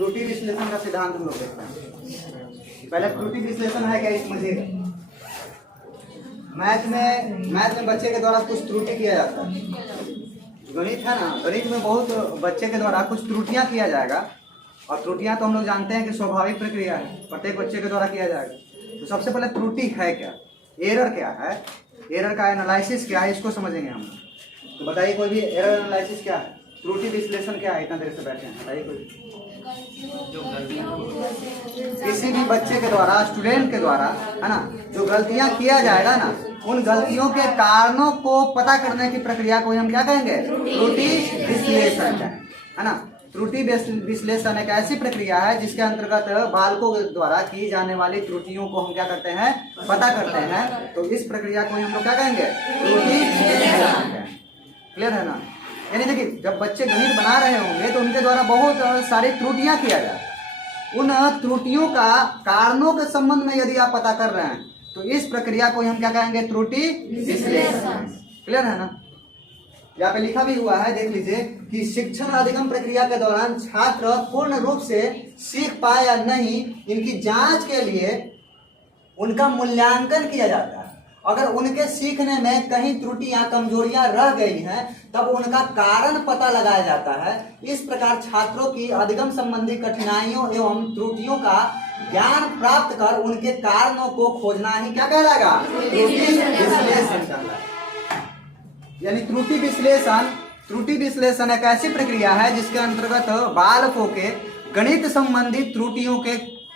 त्रुटि विश्लेषण का सिद्धांत हम लोग देखते हैं। पहले त्रुटि विश्लेषण है क्या, समझिएगा। मैथ में बच्चे के द्वारा कुछ त्रुटि किया जाता है। गणित है ना, गणित में बहुत बच्चे के द्वारा कुछ त्रुटियां किया जाएगा, और त्रुटियां तो हम लोग जानते हैं कि स्वाभाविक प्रक्रिया है, प्रत्येक बच्चे के द्वारा किया जाएगा। तो सबसे पहले त्रुटि है क्या, एरर क्या है, एरर का एनालिसिस क्या है, इसको समझेंगे हम। तो बताइए कोई भी एरर एनालिसिस क्या है, त्रुटि विश्लेषण क्या है, इतना देर से बैठे हैं, बताइए कोई। किसी भी बच्चे के द्वारा, स्टूडेंट के द्वारा, है ना, जो गलतियां किया जाएगा ना, उन गलतियों के कारणों को पता करने की प्रक्रिया को हम क्या कहेंगे, त्रुटि विश्लेषण है ना। त्रुटि विश्लेषण एक ऐसी प्रक्रिया है जिसके अंतर्गत बालकों द्वारा की जाने वाली त्रुटियों को हम क्या करते हैं, पता करते हैं। तो इस प्रक्रिया को हम लोग क्या कहेंगे, त्रुटि विश्लेषण। क्लियर है ना। यानी देखिए, जब बच्चे गणित बना रहे होंगे तो उनके द्वारा बहुत सारी त्रुटियां किया जाए, उन त्रुटियों का कारणों के संबंध में यदि आप पता कर रहे हैं तो इस प्रक्रिया को हम क्या कहेंगे, त्रुटि विश्लेषण। क्लियर है ना। यहाँ पे लिखा भी हुआ है, देख लीजिए कि शिक्षण अधिगम प्रक्रिया के दौरान छात्र पूर्ण रूप से सीख पाए या नहीं, इनकी जांच के लिए उनका मूल्यांकन किया जाता है। अगर उनके सीखने में कहीं त्रुटियां, कमजोरियां रह गई हैं, तब उनका कारण पता लगाया जाता है। इस प्रकार छात्रों की अधिगम संबंधी कठिनाइयों एवं त्रुटियों का ज्ञान प्राप्त कर उनके कारणों को खोजना ही क्या कहलाएगा, त्रुटि विश्लेषण कहलाएगा। यानी त्रुटि विश्लेषण एक ऐसी प्रक्रिया है जिसके अंतर्गत बालकों के गणित संबंधी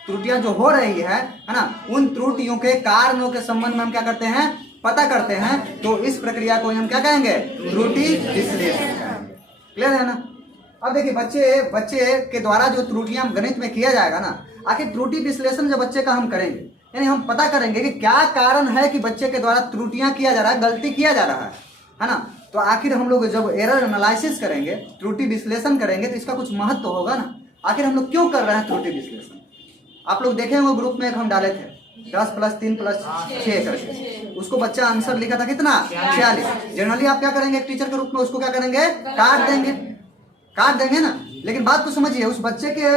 त्रुटियां जो हो रही है ना, उन त्रुटियों के कारणों के संबंध में हम क्या करते हैं, पता करते हैं। तो इस प्रक्रिया को हम क्या कहेंगे, त्रुटि विश्लेषण कहेंगे। क्लियर है ना। अब देखिए, बच्चे के द्वारा जो त्रुटियां गणित में किया जाएगा ना, आखिर त्रुटि विश्लेषण जब बच्चे का हम करेंगे, यानी हम पता करेंगे कि क्या कारण है कि बच्चे के द्वारा त्रुटियां किया जा रहा है, गलती किया जा रहा है ना। तो आखिर हम लोग जब एरर एनालिसिस करेंगे, त्रुटि विश्लेषण करेंगे, तो इसका कुछ महत्व तो होगा ना। आखिर हम लोग क्यों कर रहे हैं त्रुटि विश्लेषण। आप लोग देखे होंगे ग्रुप में एक हम डाले थे 10 + 3 + 6 करके, उसको बच्चा आंसर लिखा था कितना, 46। जनरली आप क्या करेंगे, एक टीचर के रूप में उसको क्या करेंगे, काट देंगे ना। लेकिन बात को समझिए, उस बच्चे के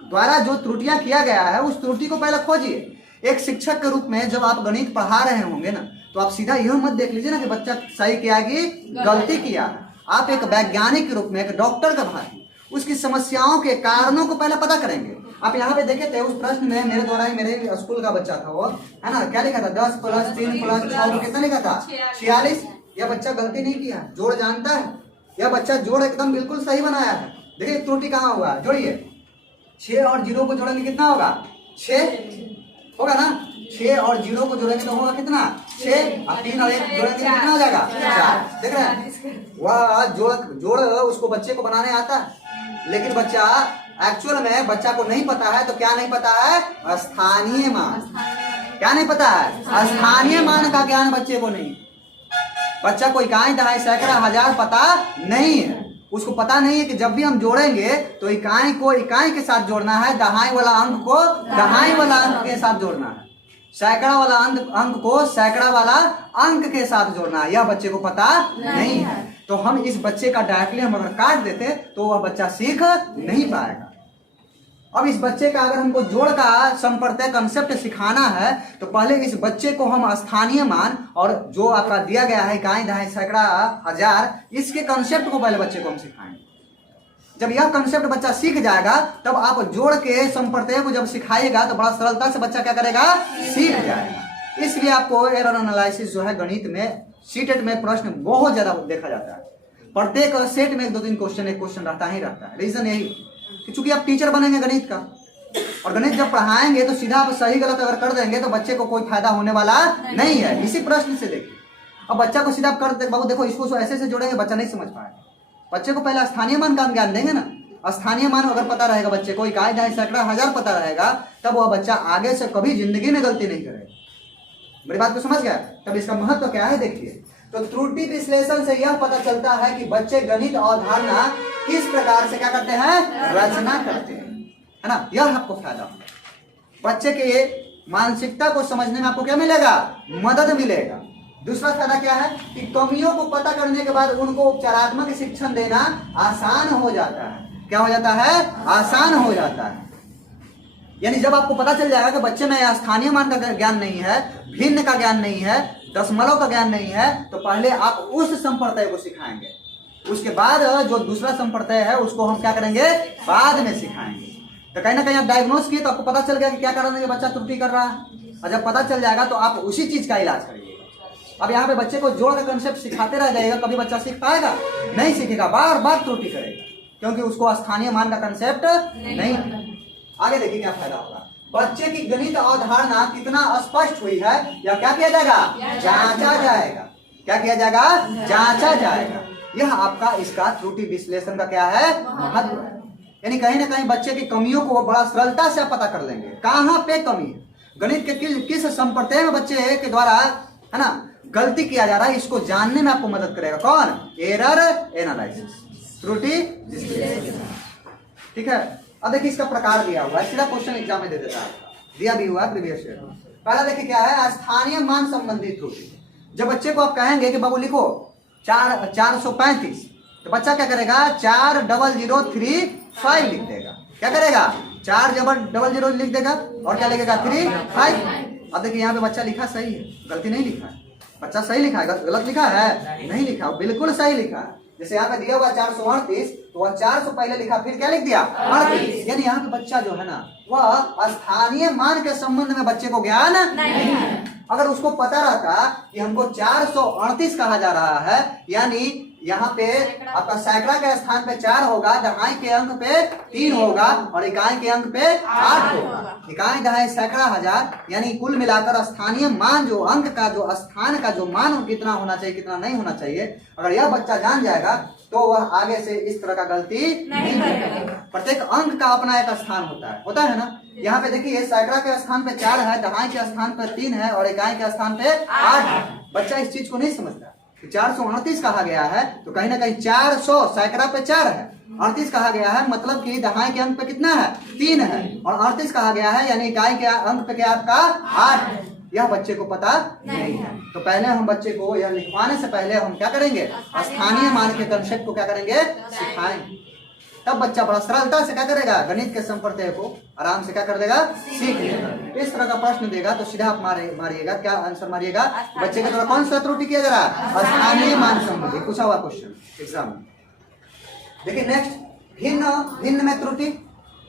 द्वारा जो त्रुटियां किया गया है, उस त्रुटि को पहले खोजिए। एक शिक्षक के रूप में जब आप गणित पढ़ा रहे होंगे ना, तो आप सीधा यह मत देख लीजिए ना कि बच्चा सही किया कि गलती किया है। आप एक वैज्ञानिक के रूप में, एक डॉक्टर का भांति उसकी समस्याओं के कारणों को पहले पता करेंगे। आप यहाँ पे देखे थे उस प्रश्न में, मेरे द्वारा ही, मेरे स्कूल का बच्चा था वो, है ना, क्या लिखा था, 10 + 3 + 6 कितना लिखा था, 46। यह बच्चा गलती नहीं किया, जोड़ जानता है, यह बच्चा जोड़ एकदम बिल्कुल सही बनाया है। देखिए त्रुटि कहाँ हुआ, जोड़िए, 6 और 0 को जोड़ेंगे कितना होगा, 6 होगा ना। 6 और 0 को जोड़ेंगे तो होगा कितना, 6, और 3 और 1 जोड़ेंगे कितना हो जाएगा, 4। देख रहे हैं, वह जोड़ उसको बच्चे को बनाने आता है, लेकिन बच्चा एक्चुअल में बच्चा को नहीं पता है। तो क्या नहीं पता है, स्थानीय मान। क्या नहीं पता है, स्थानीय मान का ज्ञान बच्चे को नहीं। बच्चा को इकाई, दहाई, सैकड़ा, हजार पता नहीं है। उसको पता नहीं है कि जब भी हम जोड़ेंगे तो इकाई को इकाई के साथ जोड़ना है, दहाई वाला अंक को दहाई वाला अंक के साथ जोड़ना है, सैकड़ा वाला अंक को सैकड़ा वाला अंक के साथ जोड़ना है। यह बच्चे को पता नहीं है। तो हम इस बच्चे का डायरेक्टली हम अगर काट देते तो वह बच्चा सीख नहीं पाएगा। अब इस बच्चे का अगर हमको जोड़ का संप्रत्यय कंसेप्ट सिखाना है, तो पहले इस बच्चे को हम स्थानीय मान और जो आपका दिया गया है इकाई, दहाई, सैकड़ा, हजार, इसके कंसेप्ट को पहले बच्चे को हम सिखाएंगे। जब यह कंसेप्ट बच्चा सीख जाएगा, तब आप जोड़ के संप्रत्यय को जब सिखाएगा तो बड़ा सरलता से बच्चा क्या करेगा, सीख जाएगा। इसलिए आपको एरर एनालिसिस जो है गणित में, सीटेट में प्रश्न बहुत ज्यादा देखा जाता है। प्रत्येक सेट में 2-3 क्वेश्चन, एक क्वेश्चन रहता ही रहता है। रीजन यही कि चूंकि आप टीचर बनेंगे गणित का, और गणित जब पढ़ाएंगे तो सीधा आप सही गलत अगर कर देंगे तो बच्चे को कोई फायदा होने वाला नहीं है। इसी प्रश्न से देखिए, अब बच्चा को सीधा कर दे, बाबू देखो इसको ऐसे से जोड़ेंगे, बच्चा नहीं समझ पाएगा। बच्चे को पहले स्थानीय मान का हम ज्ञान देंगे ना। स्थानीय मान अगर पता रहेगा बच्चे को, इकाई, दहाई, सैकड़ा, हजार पता रहेगा, तब वह बच्चा आगे से कभी जिंदगी में गलती नहीं करेगा। मेरी बात को समझ गया। तब इसका महत्व क्या है देखिए। तो त्रुटि विश्लेषण से यह पता चलता है कि बच्चे गणित अवधारणा किस प्रकार से क्या करते हैं, रचना करते हैं, है ना। यह आपको फायदा होगा। बच्चे के मानसिकता को समझने में आपको क्या मिलेगा, मदद मिलेगा। दूसरा फायदा क्या है कि कमियों को पता करने के बाद उनको उपचारात्मक शिक्षण देना आसान हो जाता है। क्या हो जाता है, आसान हो जाता है। यानी जब आपको पता चल जाएगा कि बच्चे में स्थानीय मान का ज्ञान नहीं है, भिन्न का ज्ञान नहीं है, दशमलव का ज्ञान नहीं है, तो पहले आप उस संप्रदाय को सिखाएंगे, उसके बाद जो दूसरा संप्रदाय है उसको हम क्या करेंगे, बाद में सिखाएंगे। तो कहीं ना कहीं आप डायग्नोस किए तो आपको पता चल गया कि क्या कारण है कि बच्चा त्रुटि कर रहा है, और जब पता चल जाएगा तो आप उसी चीज का इलाज करिएगा। अब यहाँ पे बच्चे को जोड़ का कंसेप्ट सिखाते रह जाएगा, कभी बच्चा सीख पाएगा नहीं, सीखेगा, बार बार त्रुटि करेगा, क्योंकि उसको स्थानीय मान का कंसेप्ट नहीं। आगे देखिए क्या फायदा होगा, बच्चे की गणित अवधारणा कितना स्पष्ट हुई है या क्या किया जाएगा, जांचा जाएगा। क्या किया जाएगा, जांचा जाएगा। यह आपका इसका त्रुटि विश्लेषण का क्या है, महत्व है। यानी कहीं ना कहीं बच्चे की कमियों को बड़ा सरलता से आप पता कर लेंगे, कहाँ पे कमी है, गणित के किस संप्रदाय में बच्चे के द्वारा है ना गलती किया जा रहा है, इसको जानने में आपको मदद करेगा कौन, एरर एनालिसिस, त्रुटि विश्लेषण। ठीक है। अब देखिए इसका प्रकार दिया हुआ है, सीधा क्वेश्चन एग्जाम में दे देता है, दिया भी हुआ प्रीवियस ईयर। पहला देखिए क्या है, स्थानीय मान संबंधी त्रुटि। जब बच्चे को आप कहेंगे कि बाबू लिखो 435, तो बच्चा क्या करेगा, 40035 लिख देगा। क्या करेगा, 400 लिख देगा और क्या लिखेगा 35। अब देखिए यहाँ पे बच्चा लिखा सही है, गलती नहीं लिखा है, बच्चा सही लिखा है, गलत लिखा है नहीं लिखा, बिल्कुल सही लिखा है। जैसे यहाँ पे दिया हुआ 438, तो वह 400 पहले लिखा, फिर क्या लिख दिया 38। यानी यहाँ पे बच्चा जो है ना वह स्थानीय मान के संबंध में बच्चे को ज्ञान नहीं है। अगर उसको पता रहता कि हमको 438 कहा जा रहा है, यानी यहाँ पे आपका सैकड़ा के स्थान पे 4 होगा, दहाई के अंक पे 3 होगा और इकाई के अंक पे 8 होगा। इकाई दहाई सैकड़ा हजार, यानी कुल मिलाकर स्थानीय मान जो अंक का जो स्थान का जो मान कितना होना चाहिए कितना नहीं होना चाहिए, अगर यह बच्चा जान जाएगा तो वह आगे से इस तरह का गलती नहीं करेगा। प्रत्येक अंक का अपना एक स्थान होता है ना। यहाँ पे देखिए सैकड़ा के स्थान पे 4 है, दहाई के स्थान पे 3 है और इकाई के स्थान पे 8 है। बच्चा इस चीज को नहीं समझता। 438 कहा गया है तो कहीं ना कहीं 400 सैकड़ा पे 4 है, 38 कहा गया है मतलब कि दहाई के अंक पे कितना है 3 है, और 38 कहा गया है यानी इकाई के अंक पे क्या आपका 8 है। यह बच्चे को पता नहीं है। तो पहले हम बच्चे को यह लिखवाने से पहले हम क्या करेंगे, स्थानीय मान के कंसेप्ट को क्या करेंगे, सिखाएंगे। तब बच्चा बड़ा सरलता से क्या करेगा, गणित के संप्रदाय को आराम से क्या कर देगा, सीख लेगा। इस तरह का प्रश्न देगा तो सीधा आप मारिएगा, क्या आंसर मारिएगा, बच्चे के द्वारा कौन सा त्रुटि किया जा रहा है, स्थानीय मान संबंधी पूछा हुआ क्वेश्चन एग्जाम में। देखिए नेक्स्ट, भिन्न में त्रुटि,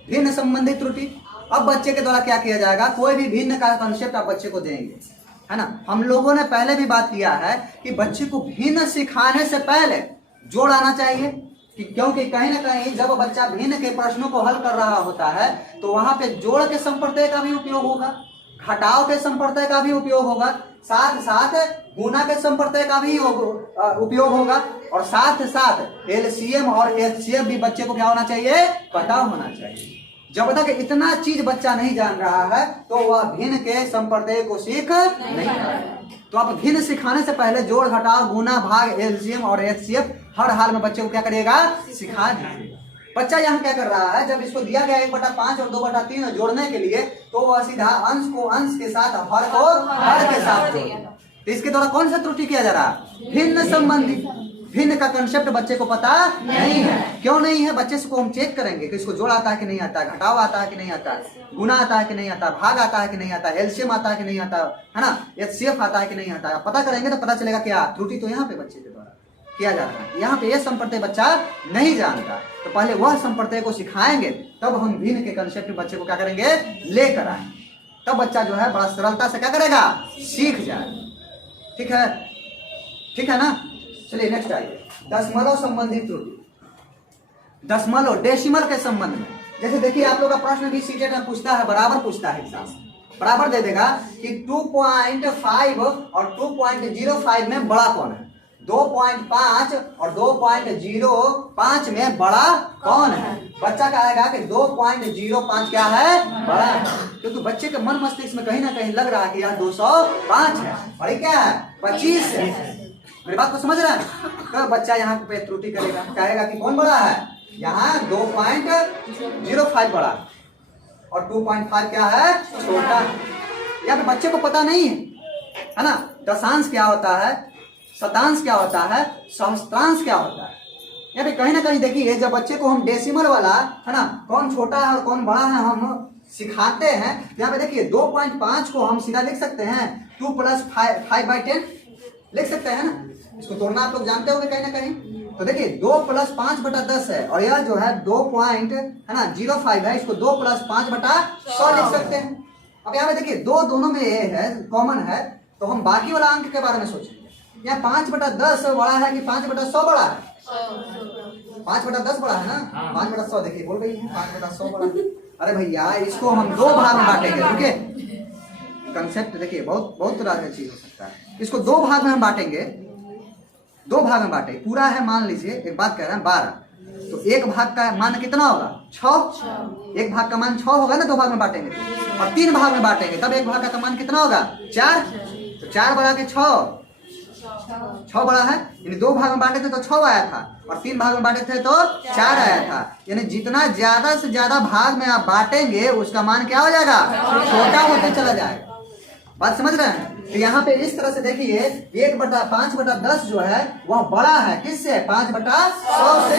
भिन्न संबंधी त्रुटि। अब बच्चे के द्वारा क्या किया जाएगा, कोई भी भिन्न का कंसेप्ट आप बच्चे को देंगे, है ना। हम लोगों ने पहले भी बात किया है कि बच्चे को भिन्न सिखाने से पहले जोड़ आना चाहिए, क्योंकि कहीं ना कहीं जब बच्चा भिन्न के प्रश्नों को हल कर रहा होता है तो वहां पे जोड़ के संप्रदाय का भी उपयोग होगा, घटाव के संप्रदाय का भी उपयोग होगा, साथ साथ गुणा के संप्रदाय का भी उपयोग होगा, और साथ साथ एलसीएम और एचसीएफ भी बच्चे को क्या होना चाहिए, पता होना चाहिए। जब तक इतना चीज बच्चा नहीं जान रहा है तो वह भिन्न के संप्रदाय को सीख नहीं पाएगा। तो आप भिन्न सिखाने से पहले जोड़ घटाव गुना भाग एलसीएम और एचसीएफ हर हाल में बच्चे को क्या करिएगा, सिखा दीजिएगा। बच्चा यहाँ क्या कर रहा है, जब इसको दिया गया 1/5 और 2/3 जोड़ने के लिए तो वह सीधा अंश को अंश के साथ हर को हर के साथ जोड़ेगा। तो इसके द्वारा कौन सा त्रुटि किया जा रहा है, भिन्न संबंधी। भिन्न का कंसेप्ट बच्चे को पता नहीं है। क्यों नहीं है, बच्चे को हम चेक करेंगे कि इसको जोड़ आता है कि नहीं आता, घटाव आता है कि नहीं आता, गुना आता है कि नहीं आता, भाग आता है कि नहीं आता, एलसीएम आता है कि नहीं आता, है ना, एचसीएफ आता है कि नहीं आता। पता करेंगे तो पता चलेगा क्या त्रुटि तो यहाँ पे बच्चे के द्वारा किया जा रहा है। यहाँ पे यह संप्रदाय बच्चा नहीं जानता, तो पहले वह संप्रदाय को सिखाएंगे, तब हम भिन्न के कंसेप्ट बच्चे को क्या करेंगे, लेकर आए, तब बच्चा जो है बड़ा सरलता से क्या करेगा, सीख जाए। ठीक है, ठीक है ना। चलिए नेक्स्ट आइए, दशमलव संबंधी त्रुटि। दशमलव डेसिमल के संबंध में, जैसे देखिए आप लोग का प्रश्न भी सीटेट में पूछता है, बराबर पूछता है, एग्जाम बराबर दे देगा कि 2.5 और 2.05 में बड़ा कौन है, 2.5 और 2.05 में बड़ा कौन है। बच्चा कहेगा कि 2.05 क्या है, बड़ा है, क्योंकि बच्चे के मन मस्तिष्क में कहीं ना कहीं लग रहा है कि यह 205 है और ये क्या है, 25 है। मेरी बात को समझ रहा है। तो बच्चा यहाँ पे त्रुटि करेगा, कहेगा कि कौन बड़ा है, यहाँ 2.05 बड़ा और 2.5 क्या है, छोटा। यहाँ पे बच्चे को पता नहीं है ना, दशांश क्या होता है, शतांश क्या होता है, सहस्त्रांश क्या होता है। यहाँ पे कहीं ना कहीं देखिए जब बच्चे को हम डेसिमल वाला है ना कौन छोटा है और कौन बड़ा है हम सिखाते हैं, यहाँ पे देखिए 2.5 को हम सीधा लिख सकते हैं 2 + 5/10 लिख सकते हैं ना। इसको तोड़ना आप लोग जानते होंगे कहीं ना कहीं। तो देखिए 2 + 5/10 है और यह जो है 2.05 है, इसको 2 + 5/100 लिख सकते हैं। अब यहाँ पे देखिए दोनों में ये है कॉमन है, तो हम बाकी वाला अंक के बारे में सोचेंगे। यहाँ 5/10 बड़ा है कि 5/100 बड़ा है? 5/10 बड़ा है ना। 5/100 देखिए बोल रही है 5/100 बड़ा है। अरे भैया इसको हम 2 भाग में बांटेंगे। ठीक है, कंसेप्ट देखिए बहुत तरह का चीज हो सकता है। इसको 2 भाग में हम बांटेंगे, 2 भाग में बांटे। पूरा है मान लीजिए, एक बात कह रहे हैं 12, तो एक भाग का मान कितना होगा 6। एक भाग का मान 6 होगा ना 2 भाग में बांटेंगे तो। और 3 भाग में बांटेंगे तब एक भाग का मान कितना होगा 4। तो 4 बढ़ा के 6 बड़ा है, यानी 2 भाग में बांटे थे तो 6 आया था और 3 भाग में बांटे थे तो 4 आया था। यानी जितना ज्यादा से ज्यादा भाग में आप बांटेंगे उसका मान क्या हो जाएगा, छोटा होते चला जाएगा। बात समझ रहे हैं? तो यहाँ पे इस तरह से देखिए 1/5/10 जो है वह बड़ा है किससे, 5/100 से,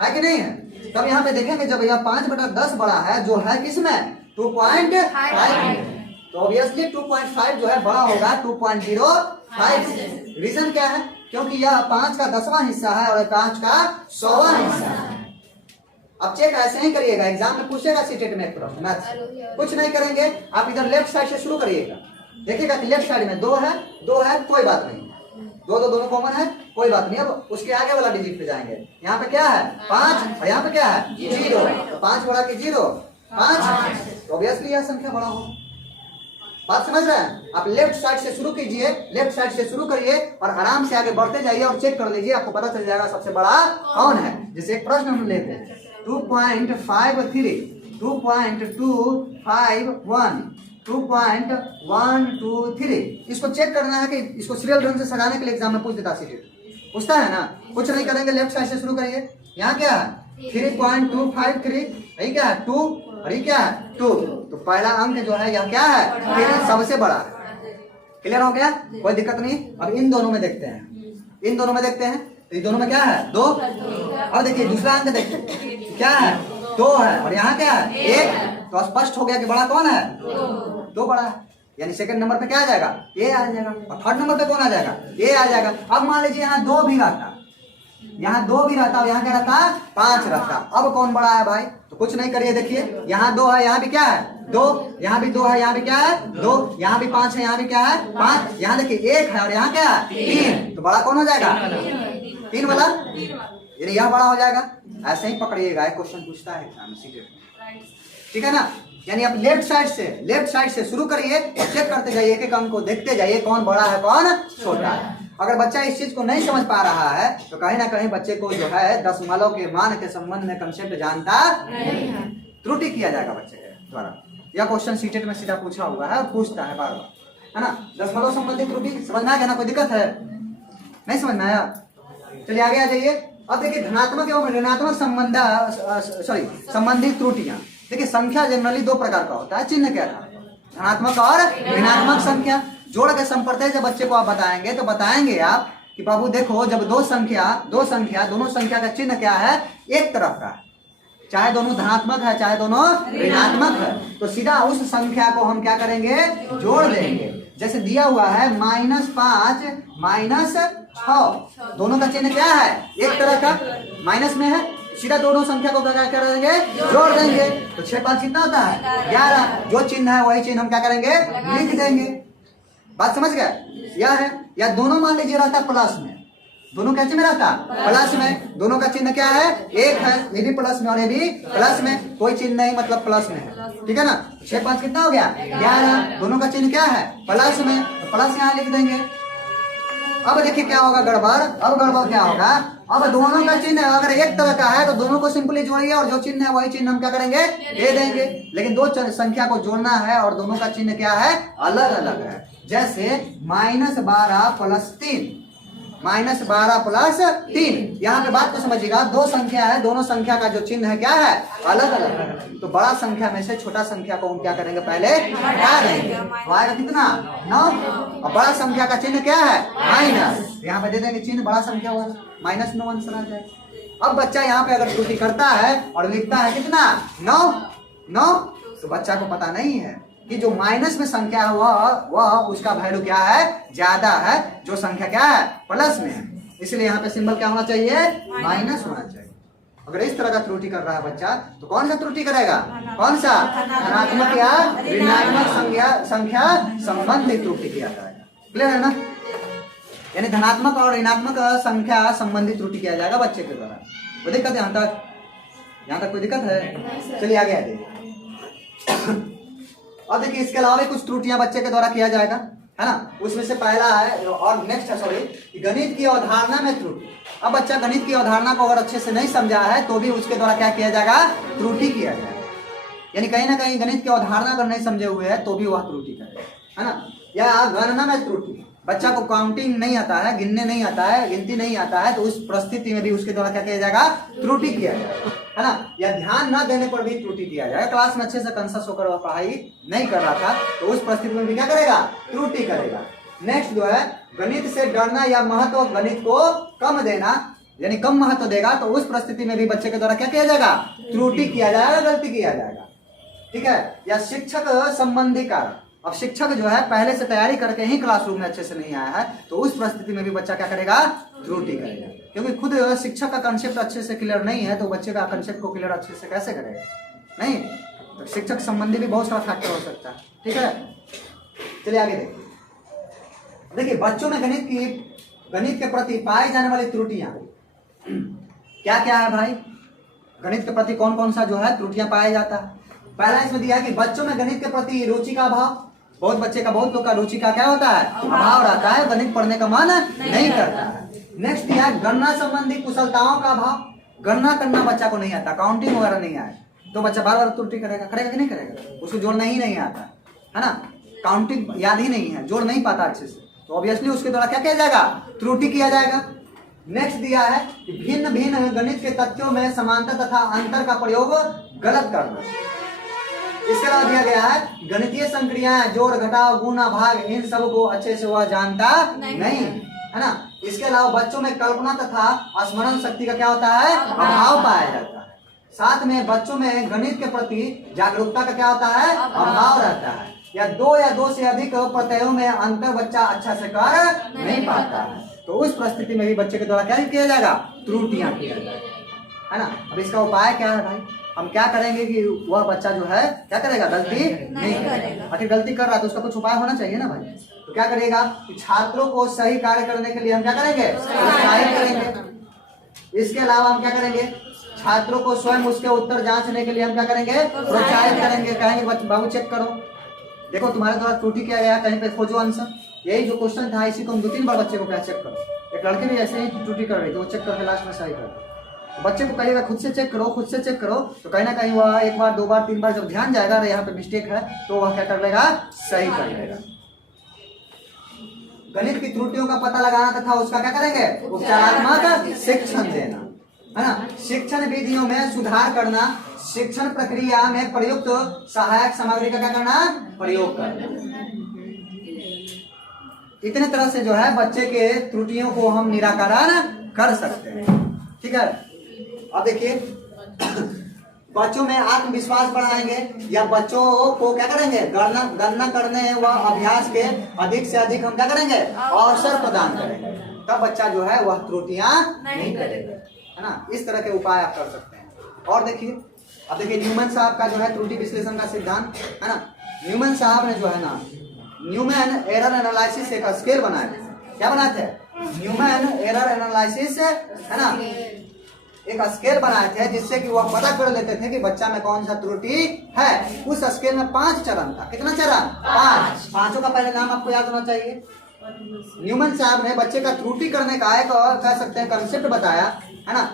है कि नहीं है? तब यहाँ पे देखेंगे जब यह 5/10 बड़ा है जो है किसमें 2.5, तो ऑब्वियसली 2.5 जो है बड़ा होगा 2.05 से। रीजन क्या है? क्योंकि यह 5 का 10वां हिस्सा है और 5 का 100वां हिस्सा है। अब चेक ऐसे ही करिएगा, एग्जाम में पूछेगा सीटेट में एक प्रश्न मैथ, कुछ नहीं करेंगे आप, इधर लेफ्ट साइड से शुरू करिएगा। देखिएगा कि लेफ्ट साइड में 2 है कोई बात नहीं, 2 दोनों कॉमन है कोई बात नहीं। अब उसके आगे वाला डिजिट पे जाएंगे, यहाँ पे क्या है 5 और यहाँ पे क्या है 0, तो 5 बढ़ा के 0 5, तो ऑब्वियसली यह संख्या बड़ा हो। बात समझ रहे हैं? आप लेफ्ट साइड से शुरू कीजिए, लेफ्ट साइड से शुरू करिए और आराम से आगे बढ़ते जाइए और चेक कर लीजिए, आपको पता चल जाएगा सबसे बड़ा कौन है। जैसे एक प्रश्न हम लेते हैं 2.53, 2.251, 2.123, इसको चेक करना है कि इसको सीरियल ढंग से सजाने के लिए एग्जाम में पूछ देता सीटेट, पूछता है ना। कुछ नहीं करेंगे, लेफ्ट साइड से शुरू करिए। यहाँ क्या है 3.253, यही क्या है 2 और ये क्या है 2, तो पहला अंक जो है यह क्या है 3 सबसे बड़ा है। क्लियर हो गया, कोई दिक्कत नहीं। अब इन दोनों में देखते हैं, इन दोनों में देखते हैं, तो दोनों में क्या है 2। अब देखिए दूसरा अंक देखते हैं क्या है 2 है और यहाँ क्या है 1, तो स्पष्ट हो गया कि बड़ा कौन है 2 बड़ा है। यानी सेकंड नंबर पे क्या आ जाएगा ए आ जाएगा और थर्ड नंबर पे कौन आ जाएगा ए आ जाएगा। अब मान लीजिए यहाँ 2 भी रहता, यहाँ 2 भी रहता और यहाँ क्या रहता 5 रहता, अब कौन बड़ा है भाई? तो कुछ नहीं करिए, देखिए यहाँ 2 है, यहाँ भी क्या है 2, यहाँ भी 2 है, यहाँ भी क्या है 2, यहाँ भी 5 है, यहाँ भी क्या है 5, यहाँ देखिए 1 है और यहाँ क्या है 3, तो बड़ा कौन हो जाएगा 3 वाला, यानी यह बड़ा हो जाएगा। ऐसे ही पकड़िएगा, एक क्वेश्चन पूछता है एग्जाम में सीटेट, ठीक है ना। यानी आप लेफ्ट साइड से शुरू करिए और चेक करते जाइए, एक एक अंक को देखते जाइए कौन बड़ा है कौन छोटा है। अगर बच्चा इस चीज को नहीं समझ पा रहा है तो कहीं ना कहीं बच्चे को जो है दशमलव के मान के संबंध में कंसेप्ट जानता नहीं है, त्रुटि किया जाएगा बच्चे के द्वारा। यह क्वेश्चन सीटेट में सीधा पूछा हुआ है और पूछता है बार बार, है ना। दशमलव संबंधी त्रुटि समझ में आ गया ना, कोई दिक्कत है? नहीं समझ में आया? चलिए आगे आ जाइए। अब देखिए धनात्मक एवं ऋणात्मक संबंधी त्रुटियां। देखिए संख्या जनरली 2 प्रकार का होता है, चिन्ह क्या था धनात्मक और ऋणात्मक संख्या। जोड़ के संप्रत्यय जब बच्चे को आप बताएंगे तो बताएंगे आप कि बाबू देखो जब दो संख्या दोनों संख्या का चिन्ह क्या है एक तरफ का है, चाहे दोनों धनात्मक है चाहे दोनों ऋणात्मक है, तो सीधा उस संख्या को हम क्या करेंगे जोड़ देंगे। जैसे दिया हुआ है -5 -6, दोनों का चिन्ह क्या है एक तरह का, माइनस में है, सीधा दोनों संख्या को क्या करेंगे जोड़ देंगे। तो 6 5 कितना होता है 11, जो चिन्ह है वही चिन्ह हम क्या करेंगे लिख देंगे। बात समझ गए? यह है। या दोनों मान लीजिए रहता प्लस में, दोनों कैसे में रहता प्लस में, दोनों का चिन्ह क्या है एक है, ये भी प्लस में और ये भी प्लस में, कोई चिन्ह नहीं मतलब प्लस में है, ठीक है ना। 6 5 कितना हो गया 11, दोनों का चिन्ह क्या है प्लस में, तो प्लस यहाँ लिख देंगे। अब देखिए क्या होगा गड़बड़, अब गड़बड़ क्या होगा, अब दोनों का चिन्ह अगर एक तरह का है तो दोनों को सिंपली जोड़िए और जो चिन्ह है वही चिन्ह हम क्या करेंगे दे देंगे। लेकिन दो संख्या को जोड़ना है और दोनों का चिन्ह क्या है अलग अलग है। जैसे -12 + 3, -12 प्लस 3। यहाँ पे बात को समझिएगा, दो संख्या है, दोनों संख्या का जो चिन्ह है क्या है, अलग अलग। तो बड़ा संख्या में से छोटा संख्या को हम क्या करेंगे, पहले हटा देंगे। तो आएगा कितना, 9। और बड़ा संख्या का चिन्ह क्या है, माइनस। यहाँ पे दे देंगे चिन्ह बड़ा संख्या हुआ, -9 आंसर आ जाएगा। अब बच्चा यहाँ पे अगर त्रुटि करता है और लिखता है कितना, 9, तो बच्चा को पता नहीं है कि जो माइनस में संख्या है वह उसका वैल्यू क्या है, ज्यादा है, जो संख्या क्या है, प्लस में है। इसलिए यहाँ पे सिंबल क्या होना चाहिए, माइनस होना चाहिए। अगर इस तरह का त्रुटि कर रहा है बच्चा, तो कौन सा त्रुटि करेगा, कौन सा, धनात्मक या ऋणात्मक संख्या संबंधी त्रुटि किया जाएगा। क्लियर है ना, यानी धनात्मक और ऋणात्मक संख्या संबंधी त्रुटि किया जाएगा बच्चे के द्वारा। कोई दिक्कत है यहाँ तक कोई दिक्कत है? चलिए आगे आगे। अब देखिए इसके अलावा कुछ त्रुटियां बच्चे के द्वारा किया जाएगा, है ना। उसमें से पहला है और नेक्स्ट है, सॉरी, गणित की अवधारणा में त्रुटि। अब बच्चा गणित की अवधारणा को अगर अच्छे से नहीं समझा है तो भी उसके द्वारा क्या किया जाएगा, त्रुटि किया जाएगा। यानी कहीं ना कहीं गणित की अवधारणा अगर नहीं समझे हुए है तो भी वह त्रुटि करेगा, है ना। या गणना में त्रुटि, बच्चा को काउंटिंग नहीं आता है, गिनने नहीं आता है, गिनती नहीं आता है, तो उस परिस्थिति में भी उसके द्वारा क्या किया जाएगा, त्रुटि किया जाएगा, है ना। या ध्यान न देने पर भी त्रुटि किया जाएगा, क्लास में अच्छे से कंसस होकर वह पढ़ाई नहीं कर रहा था तो उस परिस्थिति में भी क्या करेगा, त्रुटि करेगा। नेक्स्ट जो है गणित से डरना या महत्व गणित को कम देना, यानी कम महत्व देगा, तो उस परिस्थिति में भी बच्चे के द्वारा क्या किया जाएगा, त्रुटि किया जाएगा, गलती किया जाएगा। ठीक है। या शिक्षक संबंधी कारण, अब शिक्षक जो है पहले से तैयारी करके ही क्लासरूम में अच्छे से नहीं आया है तो उस परिस्थिति में भी बच्चा क्या करेगा, त्रुटि करेगा। क्योंकि खुद शिक्षक का कंसेप्ट अच्छे से क्लियर नहीं है तो बच्चे का कंसेप्ट को क्लियर अच्छे से कैसे करेगा, नहीं। तो शिक्षक संबंधी भी बहुत सारा फैक्टर हो सकता है। ठीक है, चलिए आगे देखिए बच्चों में गणित के प्रति पाई जाने वाली त्रुटियां क्या क्या है भाई। गणित के प्रति कौन कौन सा जो है त्रुटियां पाया जाता है। पहला इसमें दिया कि बच्चों में गणित के प्रति रुचि का अभाव, बहुत लोग का रुचि का क्या होता है, अभाव रहता है, गणित पढ़ने का मन नहीं करता है। नेक्स्ट दिया गणना संबंधी कुशलताओं का अभाव, गणना करना बच्चा को नहीं आता, काउंटिंग वगैरह नहीं आए तो बच्चा बार बार त्रुटि करेगा कि नहीं करेगा, उसको जोड़ना ही नहीं आता है ना, काउंटिंग याद ही नहीं है, जोड़ नहीं पाता अच्छे से, तो ऑब्वियसली उसके द्वारा क्या किया जाएगा, त्रुटि किया जाएगा। नेक्स्ट दिया है कि भिन्न भिन्न गणित के तथ्यों में समानता तथा अंतर का प्रयोग गलत करना। इसके अलावा दिया गया है गणितीय संक्रियाएं, जोड़ घटाव गुणा भाग, इन सब को अच्छे से वह जानता नहीं, है ना। इसके अलावा बच्चों में कल्पना तथा स्मरण शक्ति का क्या होता है, अभाव पाया जाता है। साथ में बच्चों में गणित के प्रति जागरूकता का क्या होता है, अभाव रहता है। या दो से अधिक प्रत्ययों में अंतर बच्चा अच्छा से कर नहीं पाता है, तो उस परिस्थिति में भी बच्चे के द्वारा क्या किया जाएगा, त्रुटियां किया जाएगा, है ना। अब इसका उपाय क्या है भाई, हम क्या करेंगे कि वह बच्चा जो है क्या करेगा, गलती नहीं करेगा। आखिर गलती कर रहा है तो उसका कुछ उपाय होना चाहिए ना भाई। तो क्या करेगा कि छात्रों को सही कार्य करने के लिए हम क्या करेंगे, प्रोत्साहित करेंगे। इसके अलावा हम क्या करेंगे, छात्रों को स्वयं उसके उत्तर जांचने के लिए हम क्या करेंगे, प्रोत्साहित करेंगे। कहेंगे बाबू चेक करो, देखो तुम्हारे द्वारा त्रुटि किया गया, कहीं पे खोजो आंसर। यही जो क्वेश्चन था इसी को हम 2-3 बार बच्चे को क्या चेक करो। एक लड़के भी ऐसे ही त्रुटि कर रही थी, वो चेक करके लास्ट में सही कर, बच्चे को कहिएगा खुद से चेक करो, तो कहीं ना कहीं वह 1 बार 2 बार 3 बार जब ध्यान जाएगा यहाँ पे मिस्टेक है तो वह क्या कर लेगा, सही कर लेगा। गणित की त्रुटियों का पता लगाना तथा उसका क्या करेंगे, उपचारात्मक शिक्षण देना, है ना। शिक्षण विधियों में सुधार करना, शिक्षण प्रक्रिया में प्रयुक्त सहायक सामग्री का क्या करना, प्रयोग करना। इतने तरह से जो है बच्चे के त्रुटियों को हम निराकरण कर सकते हैं। ठीक है। अब देखिए बच्चों में आत्मविश्वास बढ़ाएंगे या बच्चों को क्या करेंगे, गणना करने व अभ्यास के अधिक से अधिक हम क्या करेंगे, अवसर प्रदान करेंगे, तब बच्चा जो है वह त्रुटियां नहीं करेगा, है ना। इस तरह के उपाय आप कर सकते हैं। और देखिए अब देखिए न्यूमैन साहब का जो है त्रुटि विश्लेषण का सिद्धांत, है ना। न्यूमैन साहब ने जो है ना न्यूमैन एरर एनालिसिस एक स्केल बनाया थे। क्या बनाए थे, न्यूमैन एरर एनालिसिस, है ना, एक स्केल बनाए थे जिससे कि वह पता कर लेते थे कि बच्चा में कौन सा त्रुटि है। उस स्केल में 5 चरण था। कितना चरण, 5। पांचों का पहले नाम आपको याद होना चाहिए। न्यूमैन साहब ने बच्चे का त्रुटि करने का एक और कह सकते हैं कंसेप्ट बताया, है ना।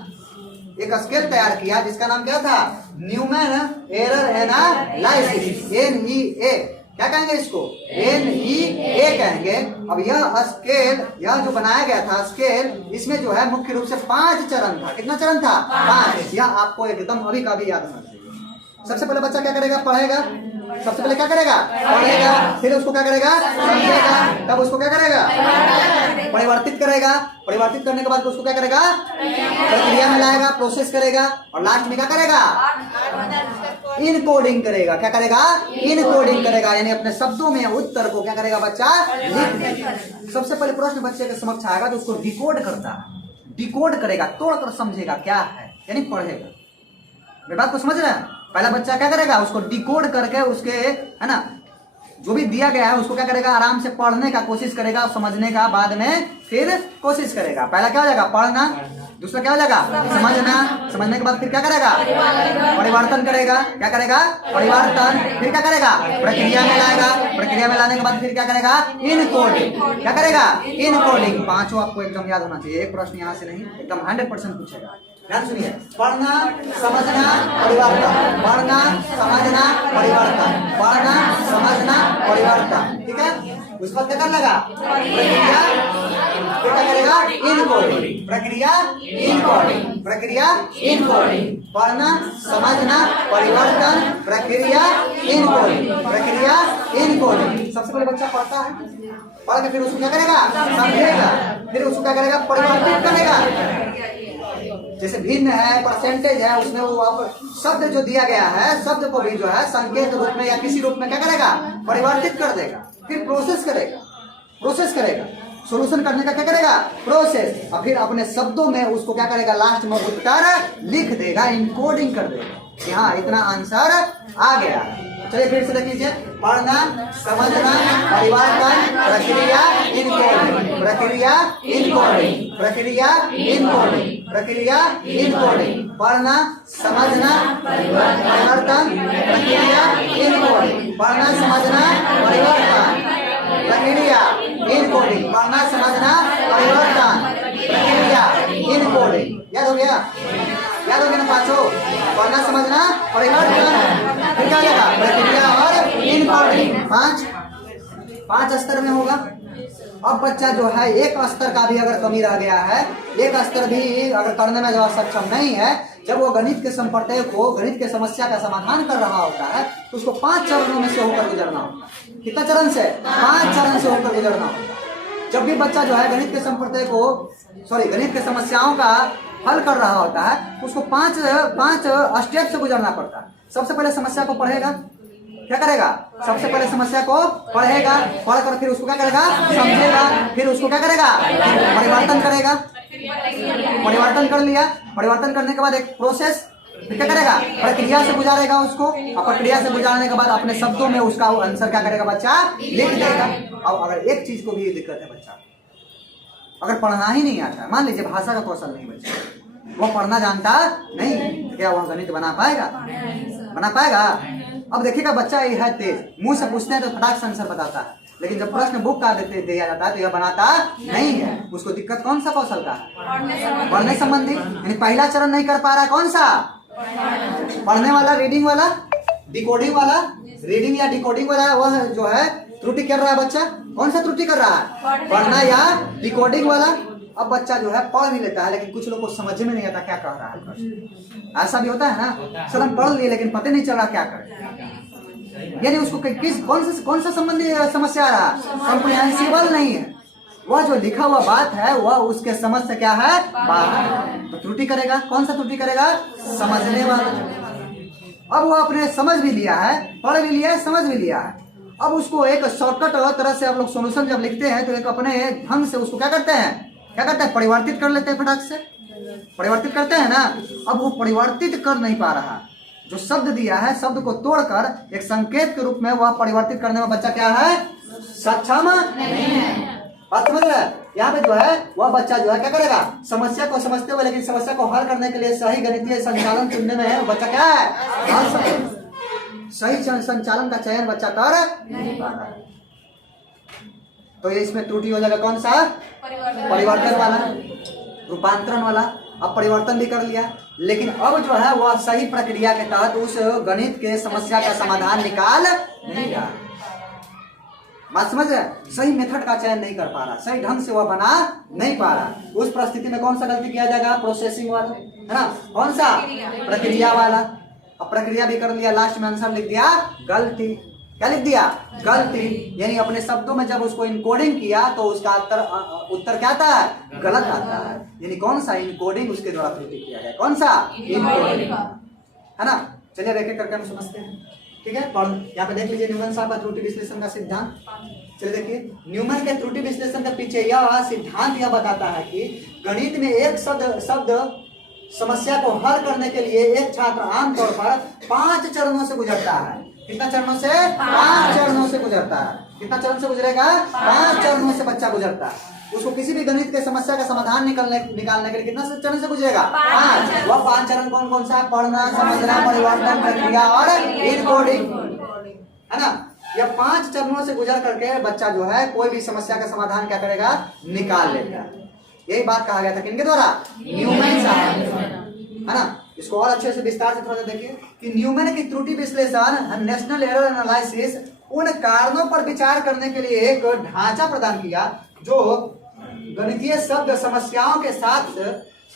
एक स्केल तैयार किया जिसका नाम क्या था, न्यूमैन एरर एनालिसिस, NEA। क्या कहेंगे इसको? NEA कहेंगे। अब यह स्केल, यह जो बनाया गया था स्केल, इसमें जो है मुख्य रूप से 5 चरण था। कितना चरण था? 5। यह आपको एकदम अभी का भी याद होना चाहिए। सबसे पहले बच्चा क्या करेगा? पढ़ेगा। सबसे पहले क्या करेगा? पढ़ेगा। फिर उसको क्या करेगा? समझेगा। तब उसको क्या करेगा? परिवर्तित करेगा। परिवर्तित करने के बाद उसको क्या करेगा? प्रक्रिया में लाएगा, प्रोसेस करेगा, और लास्ट में क्या करेगा? इनकोडिंग करेगा। क्या करेगा? इनकोडिंग करेगा, यानी अपने शब्दों में उत्तर को क्या करेगा बच्चा? लिख देगा। सबसे पहले प्रश्न बच्चे के समक्ष आएगा तो उसको डिकोड करता है। डिकोड करेगा, तोड़कर समझेगा क्या है, यानी पढ़ेगा। मेरी बात को समझ रहे हैं? पहला बच्चा क्या करेगा? उसको डिकोड करके उसके, है ना, जो भी दिया गया है उसको क्या करेगा? आराम से पढ़ने का कोशिश करेगा, समझने का बाद में फिर कोशिश करेगा। पहला क्या हो जाएगा? पढ़ना। दूसरा क्या हो जाएगा? समझना। समझने के बाद फिर क्या करेगा? परिवर्तन करेगा। क्या करेगा? परिवर्तन। फिर क्या करेगा? प्रक्रिया में लाएगा। प्रक्रिया में लाने के बाद फिर क्या करेगा? इनकोडिंग। क्या करेगा? इनकोडिंग। 5 आपको एकदम याद होना चाहिए। एक प्रश्न यहाँ से नहीं, एकदम 100% पूछेगा। ध्यान सुनिए। पढ़ना, समझना, परिवर्तन। पढ़ना, समझना, परिवर्तन। पढ़ना, समझना, परिवर्तन। ठीक है? उस पर क्या कर लगा? प्रक्रिया। फिर क्या करेगा? इनकोडिंग। प्रक्रिया, इनकोडिंग। प्रक्रिया, इनकोडिंग। पढ़ना, समझना, परिवर्तन, प्रक्रिया, इनकोडिंग। प्रक्रिया, इनकोडिंग। सबसे पहले बच्चा पढ़ता है, पढ़ के फिर उसको क्या करेगा? समझेगा। फिर उसको क्या करेगा? परिवर्तित करेगा। जैसे भिन्न है, परसेंटेज है, उसमें वो आप शब्द जो दिया गया है, शब्द को भी जो है संकेत रूप में या किसी रूप में क्या करेगा? परिवर्तित कर देगा। फिर प्रोसेस करेगा। प्रोसेस करेगा, सोल्यूशन करने का क्या करेगा? प्रोसेस। और फिर अपने शब्दों में उसको क्या करेगा? लास्ट में उत्तर लिख देगा, इनकोडिंग कर देगा कि हाँ इतना आंसर आ गया। चलिए फिर से देख लीजिए। पढ़ना, समझना, परिवर्तन, प्रक्रिया, इनकोडिंग। प्रक्रिया, इनकोडिंग। प्रक्रिया, इनकोडिंग। प्रक्रिया, इनकोडिंग। पढ़ना, समझना, परिवर्तन, प्रक्रिया, इनकोडिंग। पढ़ना, समझना, परिवर्तन, प्रक्रिया, इनकोडिंग। पढ़ना, समझना, परिवर्तन, प्रक्रिया, इनकोडिंग। याद हो गया? याद हो गया ना 5? पढ़ना, समझना, परिवर्तन, फिर क्या लगा? प्रक्रिया और इनकोडिंग। 5 स्तर में होगा। अब बच्चा जो है एक स्तर का भी अगर कमी रह गया है, एक स्तर भी अगर करने में जो सक्षम नहीं है, जब वो गणित के संपर्क को, गणित के समस्या का समाधान कर रहा होता है तो उसको 5 चरणों में से होकर गुजरना होता है। कितना चरण से? 5 चरण से होकर गुजरना होता है। जब भी बच्चा जो है गणित के संपर्क को, गणित के समस्याओं का हल कर रहा होता है, उसको 5 स्टेप से गुजरना पड़ता है। सबसे पहले समस्या को पढ़ेगा। क्या करेगा? सबसे पहले समस्या को पढ़ेगा, पढ़कर फिर उसको क्या करेगा? समझेगा। फिर उसको क्या करेगा? परिवर्तन करेगा। परिवर्तन कर लिया। परिवर्तन करने के बाद एक प्रोसेस, फिर क्या करेगा? प्रक्रिया से गुजारेगा उसको, और प्रक्रिया से गुजारने के बाद अपने शब्दों में उसका आंसर क्या करेगा? बच्चा लिख देगा। अब अगर एक चीज को भी दिक्कत है, बच्चा अगर पढ़ना ही नहीं आता, मान लीजिए भाषा का कौशल नहीं बच्चा, वो पढ़ना जानता नहीं, तो क्या वह गणित बना पाएगा? बना पाएगा? अब देखिएगा बच्चा ये है तेज, मुंह से पूछते हैं तो फटाक से आंसर बताता है, लेकिन जब प्रश्न बुक का दिया जाता है तो यह बनाता नहीं है। उसको दिक्कत कौन सा कौशल का है? पढ़ने संबंधी। यानी पहला चरण नहीं कर पा रहा है, कौन सा? पढ़ने वाला, रीडिंग वाला, डिकोडिंग वाला। रीडिंग या डिकोडिंग वाला वह जो है त्रुटि कर रहा है बच्चा। कौन सा त्रुटि कर रहा है? पढ़ना या डिकोडिंग वाला। अब बच्चा जो है पढ़ भी लेता है, लेकिन कुछ लोग को समझ में नहीं आता क्या कर रहा है। ऐसा भी होता है ना, सर हम पढ़ लिए लेकिन पता नहीं चल रहा क्या करें। यानी उसको किस कौन सा संबंधी समस्या आ रहा? कॉम्प्रिहेंसिबल नहीं है। वह जो लिखा हुआ बात है वह उसके समझ से क्या है? बाहर। तो त्रुटि करेगा। कौन सा त्रुटि करेगा? समझने वाला। अब वो अपने समझ भी लिया है, पढ़ भी लिया है, समझ भी लिया है। अब उसको एक शॉर्टकट तरह से आप लोग सोल्यूशन जब लिखते हैं तो एक अपने ढंग से उसको क्या करते हैं? परिवर्तित कर लेते हैं फटाक से। परिवर्तित करते हैं ना। अब वो परिवर्तित कर नहीं पा रहा। जो शब्द दिया है, शब्द को तोड़कर एक संकेत के रूप में वह परिवर्तित करने में बच्चा क्या है? सक्षम नहीं है। बात समझ रहे हैं? यहाँ पे जो है वह बच्चा जो है क्या करेगा? समस्या को समझते हुए लेकिन समस्या को हल करने के लिए सही गणितीय संचालन चुनने में है बच्चा क्या है? सही संचालन का चयन बच्चा कर नहीं पा रहा। तो ये इसमें त्रुटि हो जाएगा। कौन सा? परिवर्तन वाला, रूपांतरण वाला। अब परिवर्तन भी कर लिया, लेकिन अब जो है वह सही प्रक्रिया के तहत उस गणित के समस्या का समाधान निकाल नहीं रहा। बात समझ रहे हैं? सही मेथड का चयन नहीं कर पा रहा, सही ढंग से वह बना नहीं पा रहा, उस परिस्थिति में कौन सा गलती किया जाएगा? प्रोसेसिंग वाला, है ना? कौन सा? प्रक्रिया वाला। अब प्रक्रिया भी कर लिया, लास्ट में आंसर लिख दिया गलती। क्या लिख दिया? गलती। यानी अपने शब्दों में जब उसको इनकोडिंग किया तो उसका उत्तर क्या आता है? गलत आता है। यानी कौन सा? इनकोडिंग उसके द्वारा त्रुटि किया गया। कौन सा? इनकोडिंग, है ना? चलिए रेखे करके हम समझते हैं, ठीक है? यहाँ पे देख लीजिए न्यूमन साहब का त्रुटि विश्लेषण का सिद्धांत। चलिए देखिए, न्यूमन के त्रुटि विश्लेषण के पीछे यह सिद्धांत यह बताता है कि गणित में एक शब्द समस्या को हल करने के लिए एक छात्र आमतौर पर 5 चरणों से गुजरता है। कितना चरणों से? 5 चरणों से गुजरता है। कितना चरण से गुजरेगा? 5 चरणों से बच्चा गुजरता है। उसको किसी भी गणित के समस्या का समाधान निकालने के लिए कितना चरण से गुजरेगा? 5। वह 5 चरण कौन कौन सा? पढ़ना, समझना, परिवर्तन, प्रक्रिया और इनकोडिंग, है ना? यह 5 चरणों से गुजर करके बच्चा जो है कोई भी समस्या का समाधान क्या करेगा? निकाल लेगा। यही बात कहा गया था किनके द्वारा? न्यूमैन साहब, है ना? इसको और अच्छे से विस्तार से थोड़ा सा देखिए कि न्यूमैन की त्रुटि विश्लेषण नेशनल एरर एनालिसिस उन कारणों पर विचार करने के लिए एक ढांचा प्रदान किया जो गणितीय शब्द समस्याओं के साथ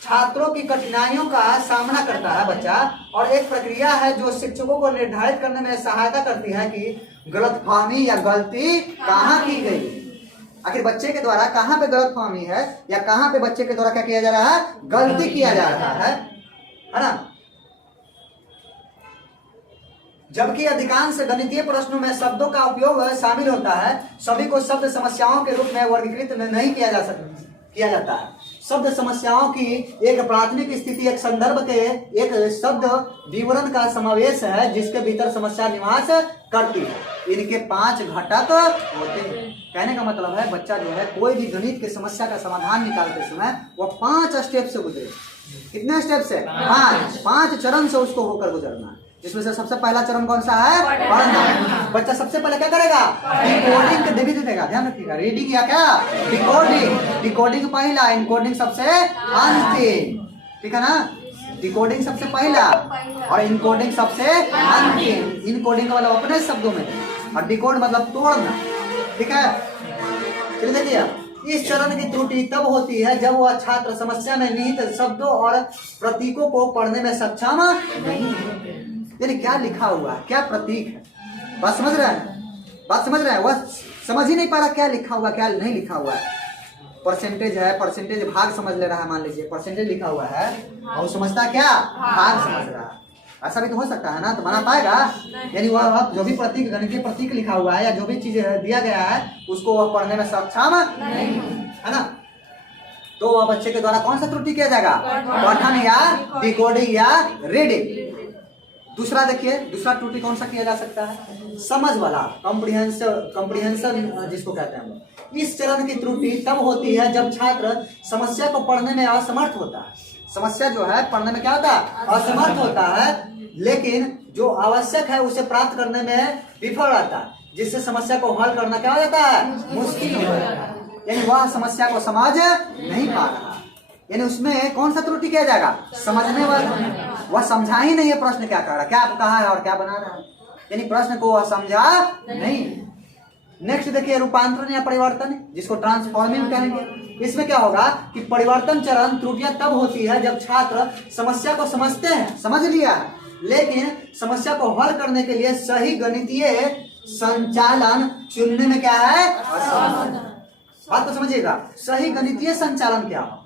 छात्रों की कठिनाइयों का सामना करता है बच्चा, और एक प्रक्रिया है जो शिक्षकों को निर्धारित करने में सहायता करती है कि गलतफहमी या गलती कहाँ की गई। आखिर बच्चे के द्वारा कहाँ पे गलतफहमी है या कहाँ पे बच्चे के द्वारा क्या किया जा रहा है? गलती किया जा रहा है ना? जबकि अधिकांश गणितीय प्रश्नों में शब्दों का उपयोग शामिल होता है, सभी को शब्द समस्याओं के रूप में वर्गीकृत नहीं किया जाता है। शब्द समस्याओं की एक प्राथमिक स्थिति एक संदर्भ के एक शब्द विवरण का समावेश है जिसके भीतर समस्या निवास करती है। इनके 5 घटक होते हैं। कहने का मतलब है बच्चा जो है कोई भी गणित की समस्या का समाधान निकालते समय वह 5 स्टेप से गुजरे। कितने स्टेप से? 5 चरण से उसको होकर गुजरना है, जिसमें से सबसे पहला चरण कौन सा है? पढ़ना। बच्चा सबसे पहले क्या करेगा? डिकोडिंग के डिवीजन देगा, ध्यान रखिएगा। रीडिंग या क्या? डिकोडिंग। डिकोडिंग पहला, इनकोडिंग सबसे अंतिम, ठीक है ना? डिकोडिंग सबसे पहला और इनकोडिंग सबसे अंतिम। इनकोडिंग का मतलब अपने शब्दों में और डिकोड मतलब तोड़ना, ठीक है? चलिए देखिए, इस चरण की त्रुटि तब होती है जब वह छात्र समस्या में निहित शब्दों और प्रतीकों को पढ़ने में सक्षम नहीं है। यानी क्या लिखा हुआ है, क्या प्रतीक है, बात समझ रहे हैं? बात समझ रहे हैं? वह समझ ही नहीं पा रहा क्या लिखा हुआ क्या नहीं लिखा हुआ है। परसेंटेज है, परसेंटेज भाग समझ ले रहा है, मान लीजिए परसेंटेज लिखा हुआ है और समझता क्या? भाग समझ रहा है। ऐसा भी तो हो सकता है ना, तो बना पाएगा? यानी वह जो भी प्रतीक, गणितीय प्रतीक लिखा हुआ है या जो भी चीज दिया गया है उसको वह पढ़ने में सक्षम नहीं है ना? तो वह बच्चे के द्वारा कौन सा त्रुटि किया जाएगा? पठन या डिकोडिंग या रीडिंग। दूसरा देखिए, दूसरा त्रुटि कौन सा किया जा सकता है? समझ वाला, कॉम्प्रिहेंशन जिसको कहते हैं। इस चरण की त्रुटि तब होती है जब छात्र समस्या को पढ़ने में असमर्थ होता है। समस्या जो है पढ़ने में क्या होता है? असमर्थ होता है, लेकिन जो आवश्यक है उसे प्राप्त करने में विफल रहता है, जिससे समस्या को हल करना क्या हो जाता है? मुश्किल हो जाता है। यानी वह समस्या को समझ नहीं पा रहा, यानी उसमें कौन सा त्रुटि किया जाएगा? समझने वाला। वह समझा ही नहीं है प्रश्न क्या कर रहा है, क्या कहा है और क्या बना रहा है, यानी प्रश्न को वह समझा नहीं। नेक्स्ट देखिए, रूपांतरण या परिवर्तन, जिसको ट्रांसफॉर्मिंग कहेंगे। इसमें क्या होगा कि परिवर्तन चरण त्रुटियां तब होती है जब छात्र समस्या को समझते हैं, समझ लिया है, लेकिन समस्या को हल करने के लिए सही गणितीय संचालन चुनने में क्या है? बात को समझिएगा। सही गणितीय संचालन क्या हो,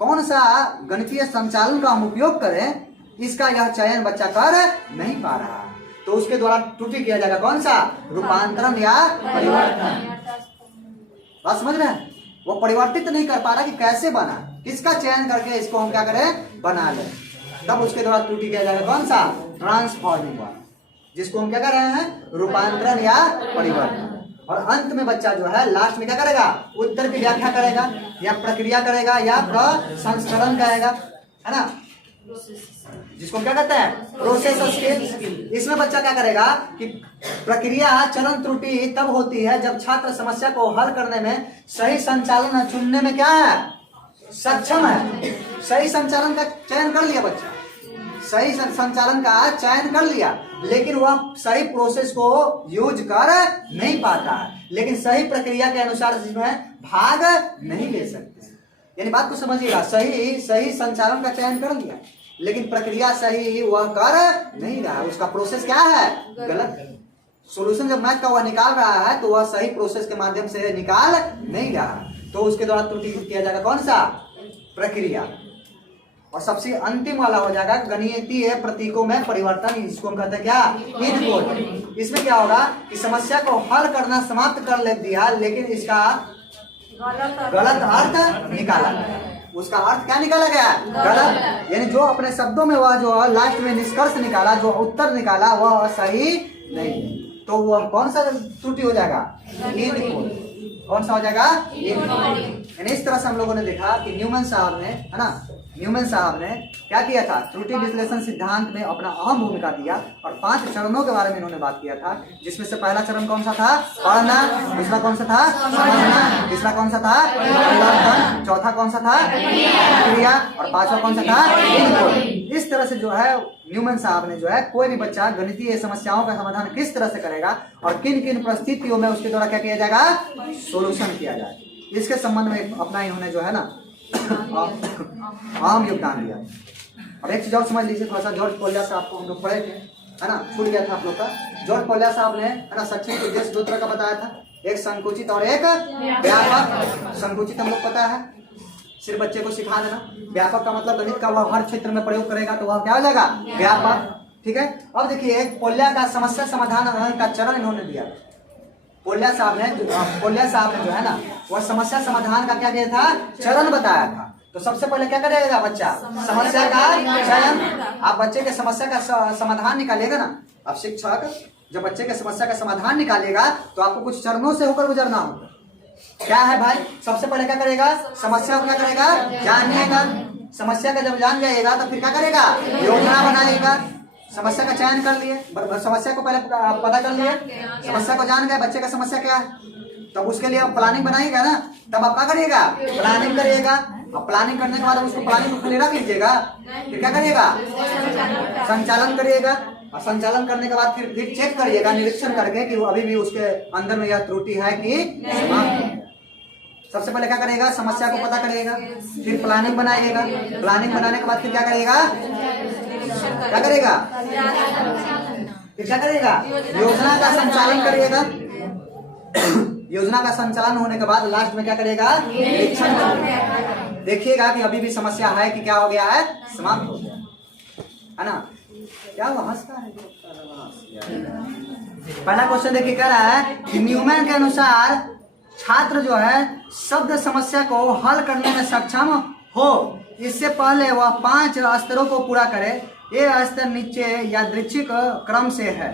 कौन सा गणितीय संचालन का हम उपयोग करें, इसका यह चयन बच्चा कर नहीं पा रहा, तो उसके द्वारा त्रुटि किया जाएगा कौन सा? रूपांतरण या परिवर्तन। बात समझ रहे हैं? वो परिवर्तित नहीं कर पा रहा कि कैसे बना, किसका चयन करके इसको हम क्या करें? बना लें, तब उसके द्वारा त्रुटि किया जाएगा कौन सा? ट्रांसफॉर्मिंग वाला, जिसको हम क्या कर रहे हैं? रूपांतरण या परिवर्तन। और अंत में बच्चा जो है लास्ट में क्या करेगा? उत्तर की व्याख्या करेगा या प्रक्रिया करेगा या प्रसंस्करण करेगा, है ना? जिसको क्या कहते हैं? Process skill. इसमें बच्चा क्या करेगा कि प्रक्रिया चरण त्रुटि तब होती है जब छात्र समस्या को हल करने में सही संचालन चुनने में क्या है? सक्षम है। सही संचालन का चयन कर लिया बच्चा, सही संचालन का चयन कर लिया, लेकिन वह सही प्रोसेस को यूज कर नहीं पाता है, लेकिन सही प्रक्रिया के अनुसार इसमें भाग नहीं ले सकते। यानी बात को समझिएगा, सही संचालन का चयन कर लिया, लेकिन प्रक्रिया सही वह कर नहीं रहा, उसका प्रोसेस क्या है, गलत है। सोल्यूशन जब मैथ का वह निकाल रहा है तो वह सही प्रोसेस के माध्यम से निकाल नहीं रहा, तो उसके द्वारा त्रुटि किया जाएगा कौन सा, प्रक्रिया। और सबसे अंतिम वाला हो जाएगा गणितीय प्रतीकों में परिवर्तन, इसको हम कहते हैं क्या, इनपुट। इसमें क्या होगा कि समस्या को हल करना समाप्त कर ले दिया, लेकिन इसका गलत अर्थ निकाला गया, उसका अर्थ क्या निकाला गया, गलत। यानी जो अपने शब्दों में वह जो लास्ट में निष्कर्ष निकाला, जो उत्तर निकाला वह सही नहीं, तो वह कौन सा त्रुटि हो जाएगा, इनपुट। कौन सा हो जाएगा, इनपुट। इस तरह से हम लोगों ने देखा कि न्यूमैन साहब ने, है ना, न्यूमैन साहब ने क्या किया था, त्रुटि विश्लेषण सिद्धांत में अपना अहम भूमिका दिया और 5 चरणों के बारे में इन्होंने बात किया था, जिसमें से पहला चरण कौन सा था, पढ़ना, दूसरा कौन सा था, समझना, तीसरा कौन सा था, परिवर्तन, चौथा कौन सा था, प्रक्रिया, और पांचवा कौन सा था, इनपुट। इस तरह से जो है न्यूमैन साहब ने जो है कोई भी बच्चा गणितीय समस्याओं का समाधान किस तरह से करेगा और किन किन परिस्थितियों में उसके द्वारा क्या किया जाएगा, सोल्यूशन किया जाए, इसके संबंध में अपना इन्होंने जो है ना आम योगदान दिया। और एक चीज और समझ लीजिए थोड़ा सा, जॉर्ज पोलिया साहब को हम लोग पढ़े थे, है ना, छूट गया था आप लोग का। जॉर्ज पोलिया साहब ने, है ना, शैक्षणिक उद्देश्य 2 तरह का बताया था, एक संकुचित और एक व्यापक। संकुचित हम लोग पता है सिर्फ बच्चे को सिखा देना, व्यापक का मतलब गणित का वह हर क्षेत्र में प्रयोग करेगा तो वह क्या हो जाएगा, व्यापक। ठीक है, अब देखिए पोलिया का समस्या समाधान का चरण इन्होंने दिया। पोलिया साहब ने जो है ना, वह समस्या समाधान का क्या दिया था, चरण बताया था। तो सबसे पहले क्या करेगा बच्चा, समस्या का चयन। आप बच्चे के समस्या का समाधान निकालेगा ना, अब शिक्षक जब बच्चे के समस्या का समाधान निकालेगा तो आपको कुछ चरणों से होकर गुजरना होगा। क्या है भाई, सबसे पहले क्या करेगा, समस्या को क्या करेगा, जानिएगा। समस्या का जब जान जाएगा तो फिर क्या करेगा, योजना बनाएगा। समस्या का चयन कर लिए, समस्या को पहले पता कर लिए, समस्या को जान गए बच्चे का समस्या क्या है, तब उसके लिए प्लानिंग बनाएगा ना, तब आप क्या करिएगा, प्लानिंग करिएगा। अब प्लानिंग करने के बाद उसको प्लानिंग को खुले रख लीजिएगा, फिर क्या करिएगा, संचालन करिएगा। और संचालन करने के बाद फिर चेक करिएगा, निरीक्षण करके कि वो अभी भी उसके अंदर में यह त्रुटि है कि समाप्त। सबसे पहले क्या करेगा, समस्या को पता करेगा, फिर प्लानिंग बनाइएगा। प्लानिंग बनाने के बाद फिर क्या करेगा, फिर क्या करेगा, योजना का संचालन करिएगा। योजना का संचालन होने के बाद लास्ट में क्या करेगा, निरीक्षण करेगा। देखिएगा कि अभी भी समस्या है कि क्या हो गया है, समाप्त हो गया, है ना। क्या वो हंसता है, पहला क्वेश्चन देखिए, कह रहा है कि न्यूमैन के अनुसार छात्र जो है शब्द समस्या को हल करने में सक्षम हो, इससे पहले वह 5 स्तरों को पूरा करे। ये स्तर नीचे यादृच्छिक क्रम से है।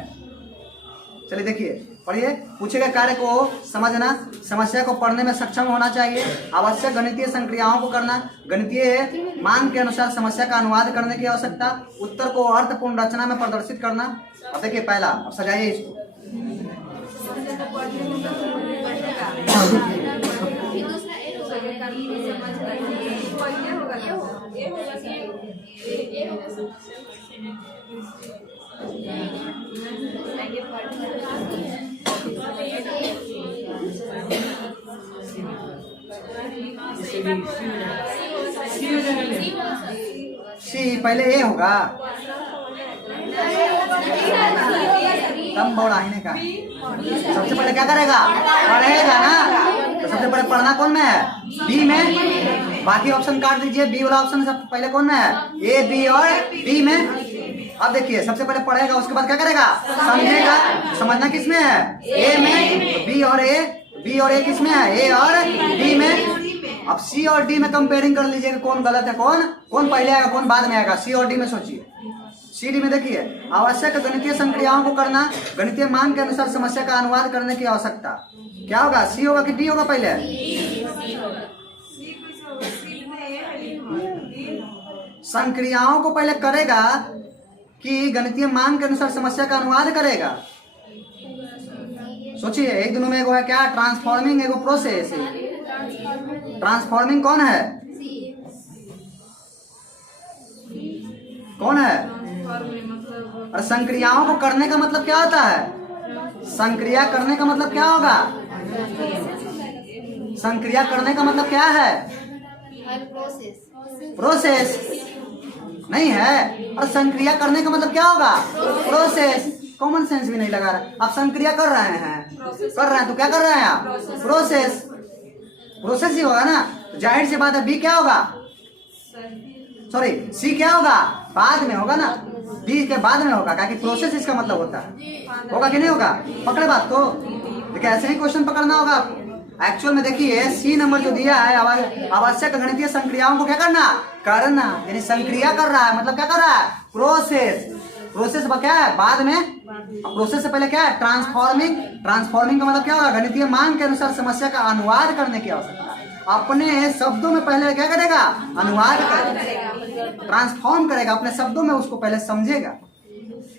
चलिए देखिए, पढ़िए। पूछे गए कार्य को समझना, समस्या को पढ़ने में सक्षम होना चाहिए, आवश्यक गणितीय संक्रियाओं को करना, गणितीय मांग के अनुसार समस्या का अनुवाद करने की आवश्यकता, उत्तर को अर्थपूर्ण रचना में प्रदर्शित करना। अब देखिए पहला, अब सजाइए इसको। सी पहले ए होगा, तम बढ़ाने का सबसे पहले क्या करेगा, पढ़ेगा ना। तो सबसे पहले पढ़ना कौन में है, बी में। बाकी ऑप्शन काट दीजिए, बी वाला ऑप्शन सबसे पहले कौन में है, ए, बी और बी में। अब देखिए सबसे पहले पढ़ेगा, उसके बाद क्या करेगा, समझेगा। समझना किस में है, ए में। बी और ए किस में है, ए और डी में। अब सी और डी में कंपेयरिंग कर लीजिए कौन गलत है, कौन पहले आएगा, कौन बाद में आएगा। सी और डी में सोचिए। सी डी में देखिए, आवश्यक गणितीय संक्रियाओं को करना, गणितीय मांग के अनुसार समस्या का अनुवाद करने की आवश्यकता। क्या होगा, सी होगा कि डी होगा पहले, संक्रियाओं को पहले करेगा कि गणितीय मांग के अनुसार समस्या का अनुवाद करेगा। सोचिए, एक दोनों में एगो है क्या, ट्रांसफॉर्मिंग, एगो प्रोसेस। ट्रांसफॉर्मिंग कौन है, और संक्रियाओं को करने का मतलब क्या होता है? संक्रिया करने का मतलब क्या होगा? संक्रिया करने का मतलब क्या है? प्रोसेस नहीं है। और संक्रिया करने का मतलब क्या होगा? प्रोसेस। कॉमन सेंस भी नहीं लगा रहा। आप संक्रिया कर रहे हैं तो क्या कर रहे हैं आप? प्रोसेस। प्रोसेस ही होगा ना। जाहिर सी बात है बी क्या होगा? सॉरी, सी क्या होगा? बाद में होगा ना, बी के बाद में होगा, क्योंकि प्रोसेस इसका मतलब होता है। होगा कि नहीं होगा? पकड़े बात को। देखिए ऐसे ही क्वेश्चन पकड़ना होगा आपको। एक्चुअल में देखिए सी नंबर जो दिया है, आवश्यक गणितीय संक्रियाओं को क्या करना? करना। यानी संक्रिया कर रहा है मतलब क्या कर रहा है? प्रोसेस। प्रोसेस क्या है? बाद में। प्रोसेस से पहले क्या है? ट्रांसफॉर्मिंग। ट्रांसफॉर्मिंग का मतलब क्या होगा? गणितीय मांग के अनुसार समस्या का अनुवाद करने की आवश्यकता। अपने शब्दों में पहले क्या करेगा? अनुवाद करेगा, ट्रांसफॉर्म करेगा अपने शब्दों में, उसको पहले समझेगा।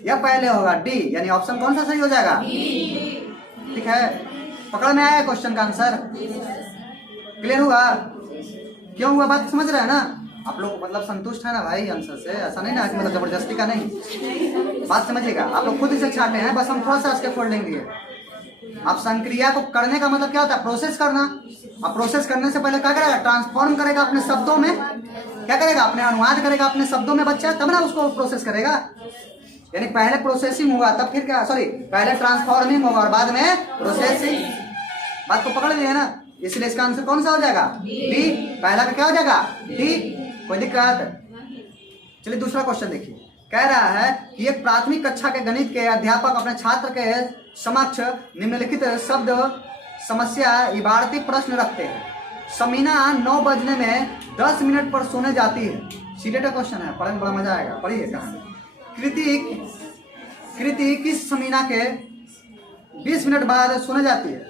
यह पहले होगा डी, यानी ऑप्शन कौन सा सही हो जाएगा? ठीक है, पकड़ में आया क्वेश्चन का आंसर? क्लियर हुआ? क्यों हुआ बात समझ रहे हैं ना आप लोग? मतलब संतुष्ट है ना भाई आंसर से? ऐसा नहीं ना मतलब जबरदस्ती का नहीं, बात समझिएगा। आप लोग खुद इसे छाटे हैं, बस हम थोड़ा सा इसके फोल्डिंग दिए। आप संक्रिया को करने का मतलब क्या होता है? प्रोसेस करना। अब प्रोसेस करने से पहले क्या करेगा? ट्रांसफॉर्म करेगा अपने शब्दों में। क्या करेगा? अपने अनुवाद करेगा अपने शब्दों में बच्चा, तब ना उसको प्रोसेस करेगा। यानी पहले प्रोसेसिंग हुआ तब फिर क्या, सॉरी पहले ट्रांसफॉर्मिंग होगा और बाद में प्रोसेसिंग। बात को पकड़ लिए ना, इसलिए इसका आंसर कौन सा हो जाएगा? डी। पहला का क्या हो जाएगा? डी। कोई दिक्कत? चलिए दूसरा क्वेश्चन देखिए। कह रहा है कि एक प्राथमिक कक्षा के गणित के अध्यापक अपने छात्र के समक्ष निम्नलिखित शब्द समस्या इबारती प्रश्न रखते हैं। समीना 9 बजने में 10 मिनट पर सोने जाती है। सीधे क्वेश्चन है, पढ़ने में बड़ा मजा आएगा। पढ़िए कहानी। कृति किस समीना के 20 मिनट बाद सोने जाती है?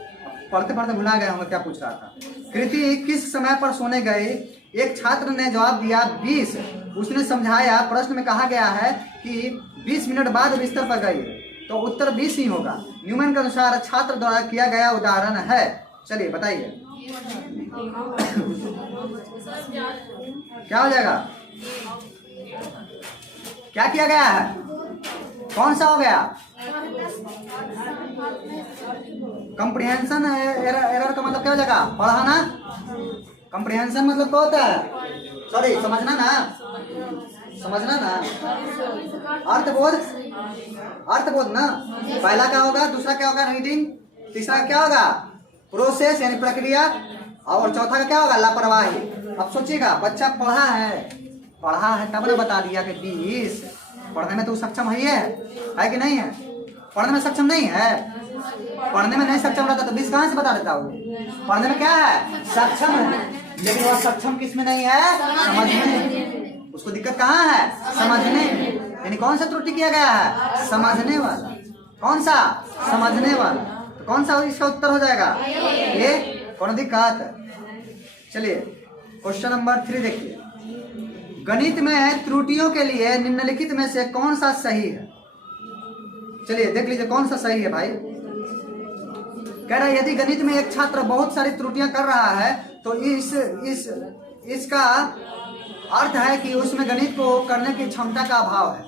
पढ़ते पढ़ते भुला गया हूँ क्या पूछ रहा था। कृति किस समय पर सोने गई? एक छात्र ने जवाब दिया 20। उसने समझाया, प्रश्न में कहा गया है कि 20 मिनट बाद बिस्तर पर गई, तो उत्तर 20 ही होगा। न्यूमैन के अनुसार छात्र द्वारा किया गया उदाहरण है। चलिए बताइए क्या हो जाएगा? क्या किया गया है? कौन सा हो गया? कंप्रीहेंशन एरर का मतलब क्या हो जाएगा? पढ़ाना। कंप्रीहेंशन मतलब क्या होता है? सॉरी समझना ना, समझना ना। अर्थबोध, अर्थबोध ना। पहला क्या होगा? दूसरा क्या होगा? रीडिंग। तीसरा क्या होगा? प्रोसेस यानी प्रक्रिया। और चौथा का क्या होगा? लापरवाही। अब सोचिएगा, बच्चा पढ़ा है तब ने बता दिया कि 20। पढ़ने में तो सक्षम है कि नहीं है? पढ़ने में सक्षम नहीं है। पढ़ने में नहीं सक्षम रहता तो 20 कहाँ से बता देता हूँ? पढ़ने में क्या है? सक्षम है, लेकिन वह सक्षम किसमें नहीं है? समझने। उसको दिक्कत कहाँ है? समझने। यानी कौन सा त्रुटि किया गया है? समझने वाला। कौन सा? समझने वाला। तो कौन सा इसका उत्तर हो जाएगा? ये। कौन दिक्कत? चलिए क्वेश्चन नंबर 3 देखिए। गणित में त्रुटियों के लिए निम्नलिखित में से कौन सा सही है? चलिए देख लीजिए कौन सा सही है भाई। कह रहा है यदि गणित में एक छात्र बहुत सारी त्रुटियां कर रहा है तो इसका अर्थ है कि उसमें गणित को करने की क्षमता का अभाव है।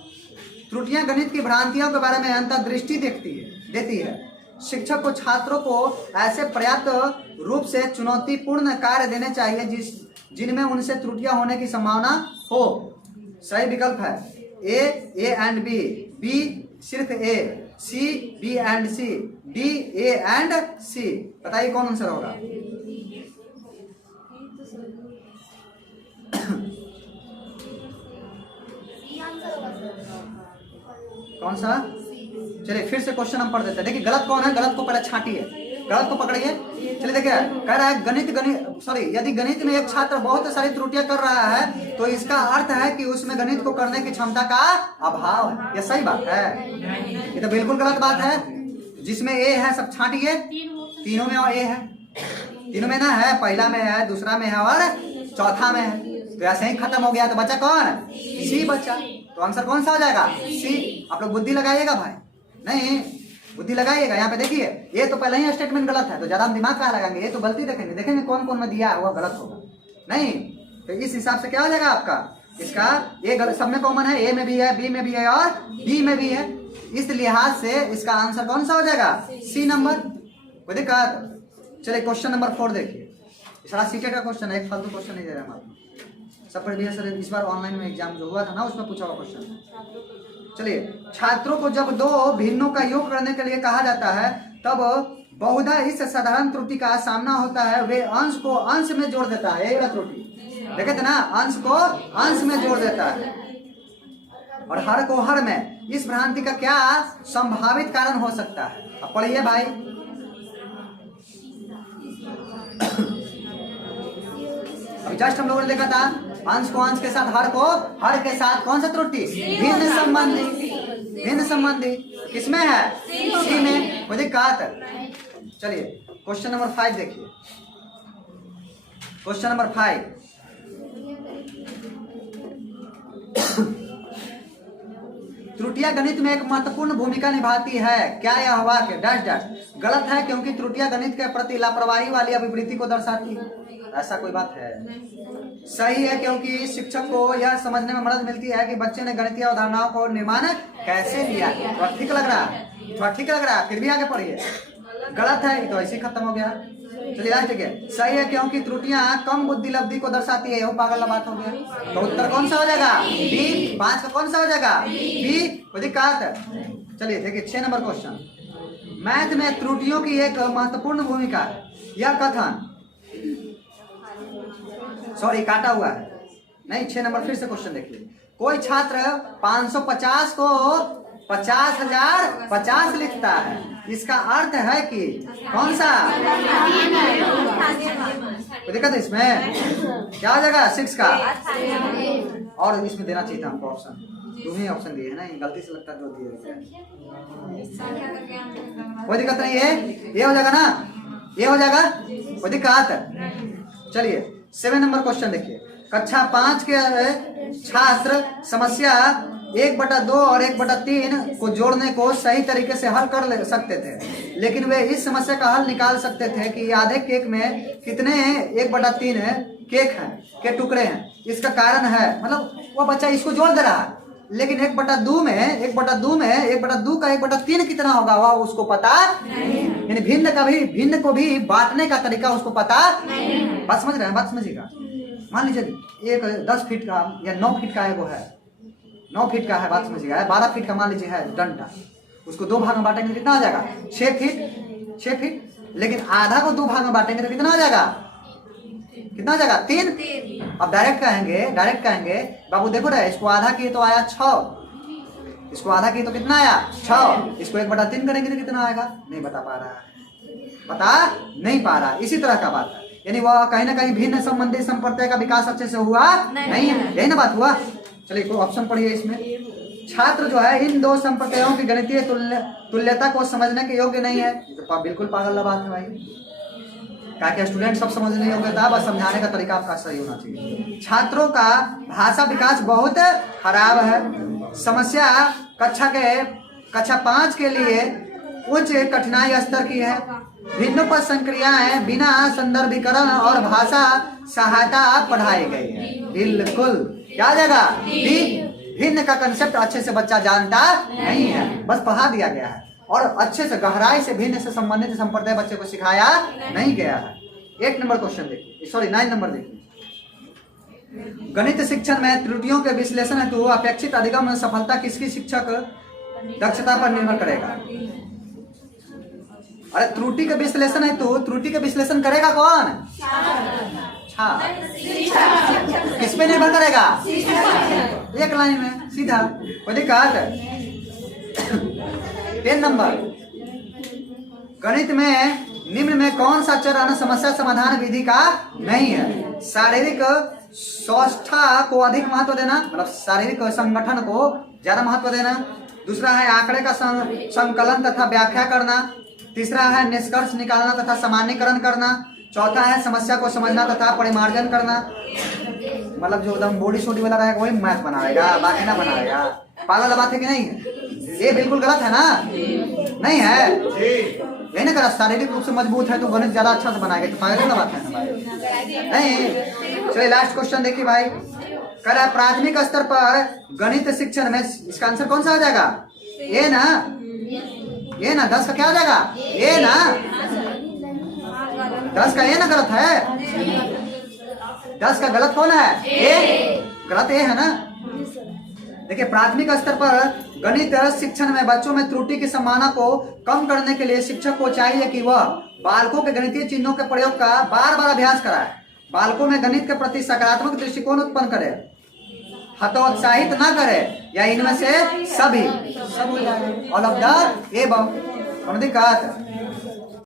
त्रुटियां गणित की भ्रांतियों के बारे में अंतर्दृष्टि देती है। शिक्षक को छात्रों को ऐसे पर्याप्त रूप से चुनौतीपूर्ण कार्य देने चाहिए जिनमें उनसे त्रुटियां होने की संभावना हो। सही विकल्प है ए एंड बी, बी सिर्फ A, C B and C, D A and C. बताइए कौन आंसर होगा? कौन सा? चलिए फिर से क्वेश्चन हम पढ़ देते हैं। देखिए गलत कौन है? गलत को पहले छांटिए, गलत को पकड़िए। चलिए देखिए कह रहा है यदि गणित में एक छात्र बहुत सारी त्रुटियां कर रहा है तो इसका अर्थ है कि उसमें गणित को करने की क्षमता का अभाव है। यह सही बात है? ये तो बिल्कुल गलत बात है। जिसमें ए है सब छांटिए। तीनों में और ए है, तीनों में ना है, पहला में है, दूसरा में है और चौथा में है। तो ऐसे ही खत्म हो गया तो बचा कौन? सी बचा। तो आंसर कौन सा हो जाएगा? सी। आप लोग बुद्धि लगाइएगा भाई, नहीं बुद्धि लगाइएगा। यहाँ पे देखिए ये तो पहले ही स्टेटमेंट गलत है तो ज्यादा हम दिमाग कहाँ लगाएंगे? ये तो गलती देखेंगे कौन कौन में दिया है वह गलत होगा नहीं। तो इस हिसाब से क्या हो जाएगा आपका? इसका ए सब में कॉमन है, ए में भी है, बी में भी है और डी में भी है। इस लिहाज से इसका आंसर कौन सा हो जाएगा? C number. कोई दिक्कत? चलिए क्वेश्चन नंबर 4 देखिए। सारा सीटेट का क्वेश्चन है, एक फालतू क्वेश्चन नहीं दे रहे हम आपको। सब पर भी सर इस बार ऑनलाइन में एग्जाम जो हुआ था ना उसमें पूछा हुआ क्वेश्चन। चलिए, छात्रों को जब दो भिन्नों का योग करने के लिए कहा जाता है तब बहुधा इस साधारण त्रुटि का सामना होता है, वे अंश को अंश में जोड़ देता है। यही त्रुटि देखे थे ना, अंश को अंश में जोड़ देता है और हर को हर में। इस भ्रांति का क्या संभावित कारण हो सकता है? अब पढ़िए भाई। अभी जस्ट हम लोगों ने देखा था अंश को अंश के साथ, हर को हर के साथ कौन सा त्रुटि? भिन्न संबंधी। भिन्न संबंधी किसमें है? सी में। कोई दिक्कत? चलिए क्वेश्चन नंबर 5 देखिए। क्वेश्चन नंबर 5, त्रुटियां गणित में एक महत्वपूर्ण भूमिका निभाती है। क्या यह वाक्य डैश डैश गलत है क्योंकि त्रुटियां गणित के प्रति लापरवाही वाली अभिवृत्ति को दर्शाती है? ऐसा कोई बात है? सही है क्योंकि शिक्षक को यह समझने में मदद मिलती है कि बच्चे ने गणितीय अवधारणाओं को निर्माण कैसे किया। थोड़ा ठीक लग रहा है? थोड़ा ठीक लग रहा है? फिर भी आगे पढ़िए। गलत है तो ऐसे ही खत्म हो गया। चलिए लास्ट है, सही है क्योंकि त्रुटियां कम बुद्धि लब्धि को दर्शाती है। पागल बात हो गया। तो उत्तर कौन सा हो जाएगा? बी। 5 का कौन सा हो जाएगा? बी। कोई दिक्कत? चलिए देखिए 6 नंबर क्वेश्चन। मैथ में त्रुटियों की एक महत्वपूर्ण भूमिका है। यह कथन सॉरी काटा हुआ है नहीं। 6 नंबर फिर से क्वेश्चन देखिए। कोई छात्र 550 को 50,050 लिखता है, इसका अर्थ है कि कौन सा? दिक्कत है इसमें? क्या हो जाएगा? 6 का। और इसमें देना चाहिए था हमको ऑप्शन। तुम ही ऑप्शन दिए है ना, गलती से लगता है जो दिए। कोई दिक्कत नहीं है, ये हो जाएगा ना, ये हो जाएगा। कोई दिक्कत? चलिए 7 नंबर क्वेश्चन देखिए। कक्षा 5 के छात्र समस्या 1/2 और 1/3 को जोड़ने को सही तरीके से हल कर सकते थे, लेकिन वे इस समस्या का हल निकाल सकते थे कि आधे केक में कितने 1/3 केक हैं के टुकड़े हैं। इसका कारण है, मतलब वो बच्चा इसको जोड़ दे रहा है, लेकिन 1/2 में 1/2 का 1/3 कितना होगा वह उसको पता नहीं। यानी भिन्न को भी बांटने का तरीका उसको पता नहीं। बात समझ रहे हैं? बात समझिएगा। मान लीजिए एक 10 फीट का या 9 फीट का एगो है, 9 फीट का है, बात समझिएगा। 12 फीट का मान लीजिए है डंडा, उसको 2 भाग में बांटेंगे कितना हो जाएगा? 6 फीट। लेकिन आधा को 2 भाग में बांटेंगे तो कितना हो जाएगा? कितना हो जाएगा? 3। अब डायरेक्ट कहेंगे बाबू देखो रहे, इसको आधा किए तो आया 6, इसको आधा किए तो कितना आया? 6। इसको 1/3 करेंगे तो कितना आएगा? नहीं बता पा रहा है, बता नहीं पा रहा। इसी तरह का बात है, यानी वह कहीं ना कहीं भिन्न संबंधी संप्रदाय का विकास अच्छे से हुआ नहीं है। यही ना बात हुआ। चलिए कोई ऑप्शन पढ़िए इसमें। छात्र जो है इन 2 संप्रदायों की गणितीय तुल्यता को समझने के योग्य नहीं है। तो बिल्कुल पागल बात है भाई, क्या स्टूडेंट सब समझने योग्य था, बस समझाने का तरीका आपका सही होना चाहिए। छात्रों का भाषा विकास बहुत खराब है। समस्या कक्षा 5 के लिए उच्च कठिनाई स्तर की है। भिन्न पर संक्रियाएं बिना संदर्भीकरण और भाषा सहायता पढ़ाई गई है। बिल्कुल क्या आ जाएगा? भिन्न का कंसेप्ट अच्छे से बच्चा जानता नहीं है, बस पढ़ा दिया गया है और अच्छे से गहराई से भिन्न से संबंधित संप्रदाय बच्चे को सिखाया नहीं गया है। 8 नंबर क्वेश्चन देखिए, सॉरी 9 नंबर देखिए। गणित शिक्षण में त्रुटियों के विश्लेषण हेतु अपेक्षित अधिगम में सफलता किसकी शिक्षक दक्षता पर निर्भर करेगा? अरे त्रुटि का विश्लेषण हेतु त्रुटि का विश्लेषण करेगा कौन? किस पे निर्भर करेगा? एक लाइन में सीधा। कोई दिक्कत? 10 नंबर, गणित में निम्न में कौन सा चरण समस्या समाधान विधि का नहीं है? शारीरिक स्वास्थ्य को अधिक महत्व देना, मतलब शारीरिक संगठन को ज्यादा महत्व देना। दूसरा है आंकड़े का संकलन तथा व्याख्या करना। तीसरा है निष्कर्ष निकालना तथा सामान्यकरण करना। चौथा है समस्या को समझना तथा परिमार्जन करना। मतलब जो एकदम बॉडी सोडी वाला रहेगा वही मैथ बनाएगा, बाकी ना बनाएगा। पागल बात है कि नहीं? ये बिल्कुल गलत है ना? नहीं है? यही ना करा, शारीरिक रूप से मजबूत है तो गणित ज्यादा अच्छा से बनाएगा, तो पागल ना बात है ना भाई? नहीं। चलिए लास्ट क्वेश्चन देखिए भाई। कह रहा है प्राथमिक स्तर पर गणित शिक्षण में, इसका आंसर कौन सा हो जाएगा? ए ना, ये ना 10 का क्या हो जाएगा? ए ना, 10 का ए ना गलत है, 10 का गलत कौन है? ए, गलत ए है ना। देखिए प्राथमिक स्तर पर गणित शिक्षण में बच्चों में त्रुटि की संभावना को कम करने के लिए शिक्षक को चाहिए कि वह बालकों के गणितीय चिन्हों के प्रयोग का बार बार अभ्यास कराए, बालकों में गणित के प्रति सकारात्मक दृष्टिकोण उत्पन्न करे, हतोत्साहित ना करे, या इनमें से सभी, सब हो जाएगा ऑल ऑफ द एबव। दिक्कत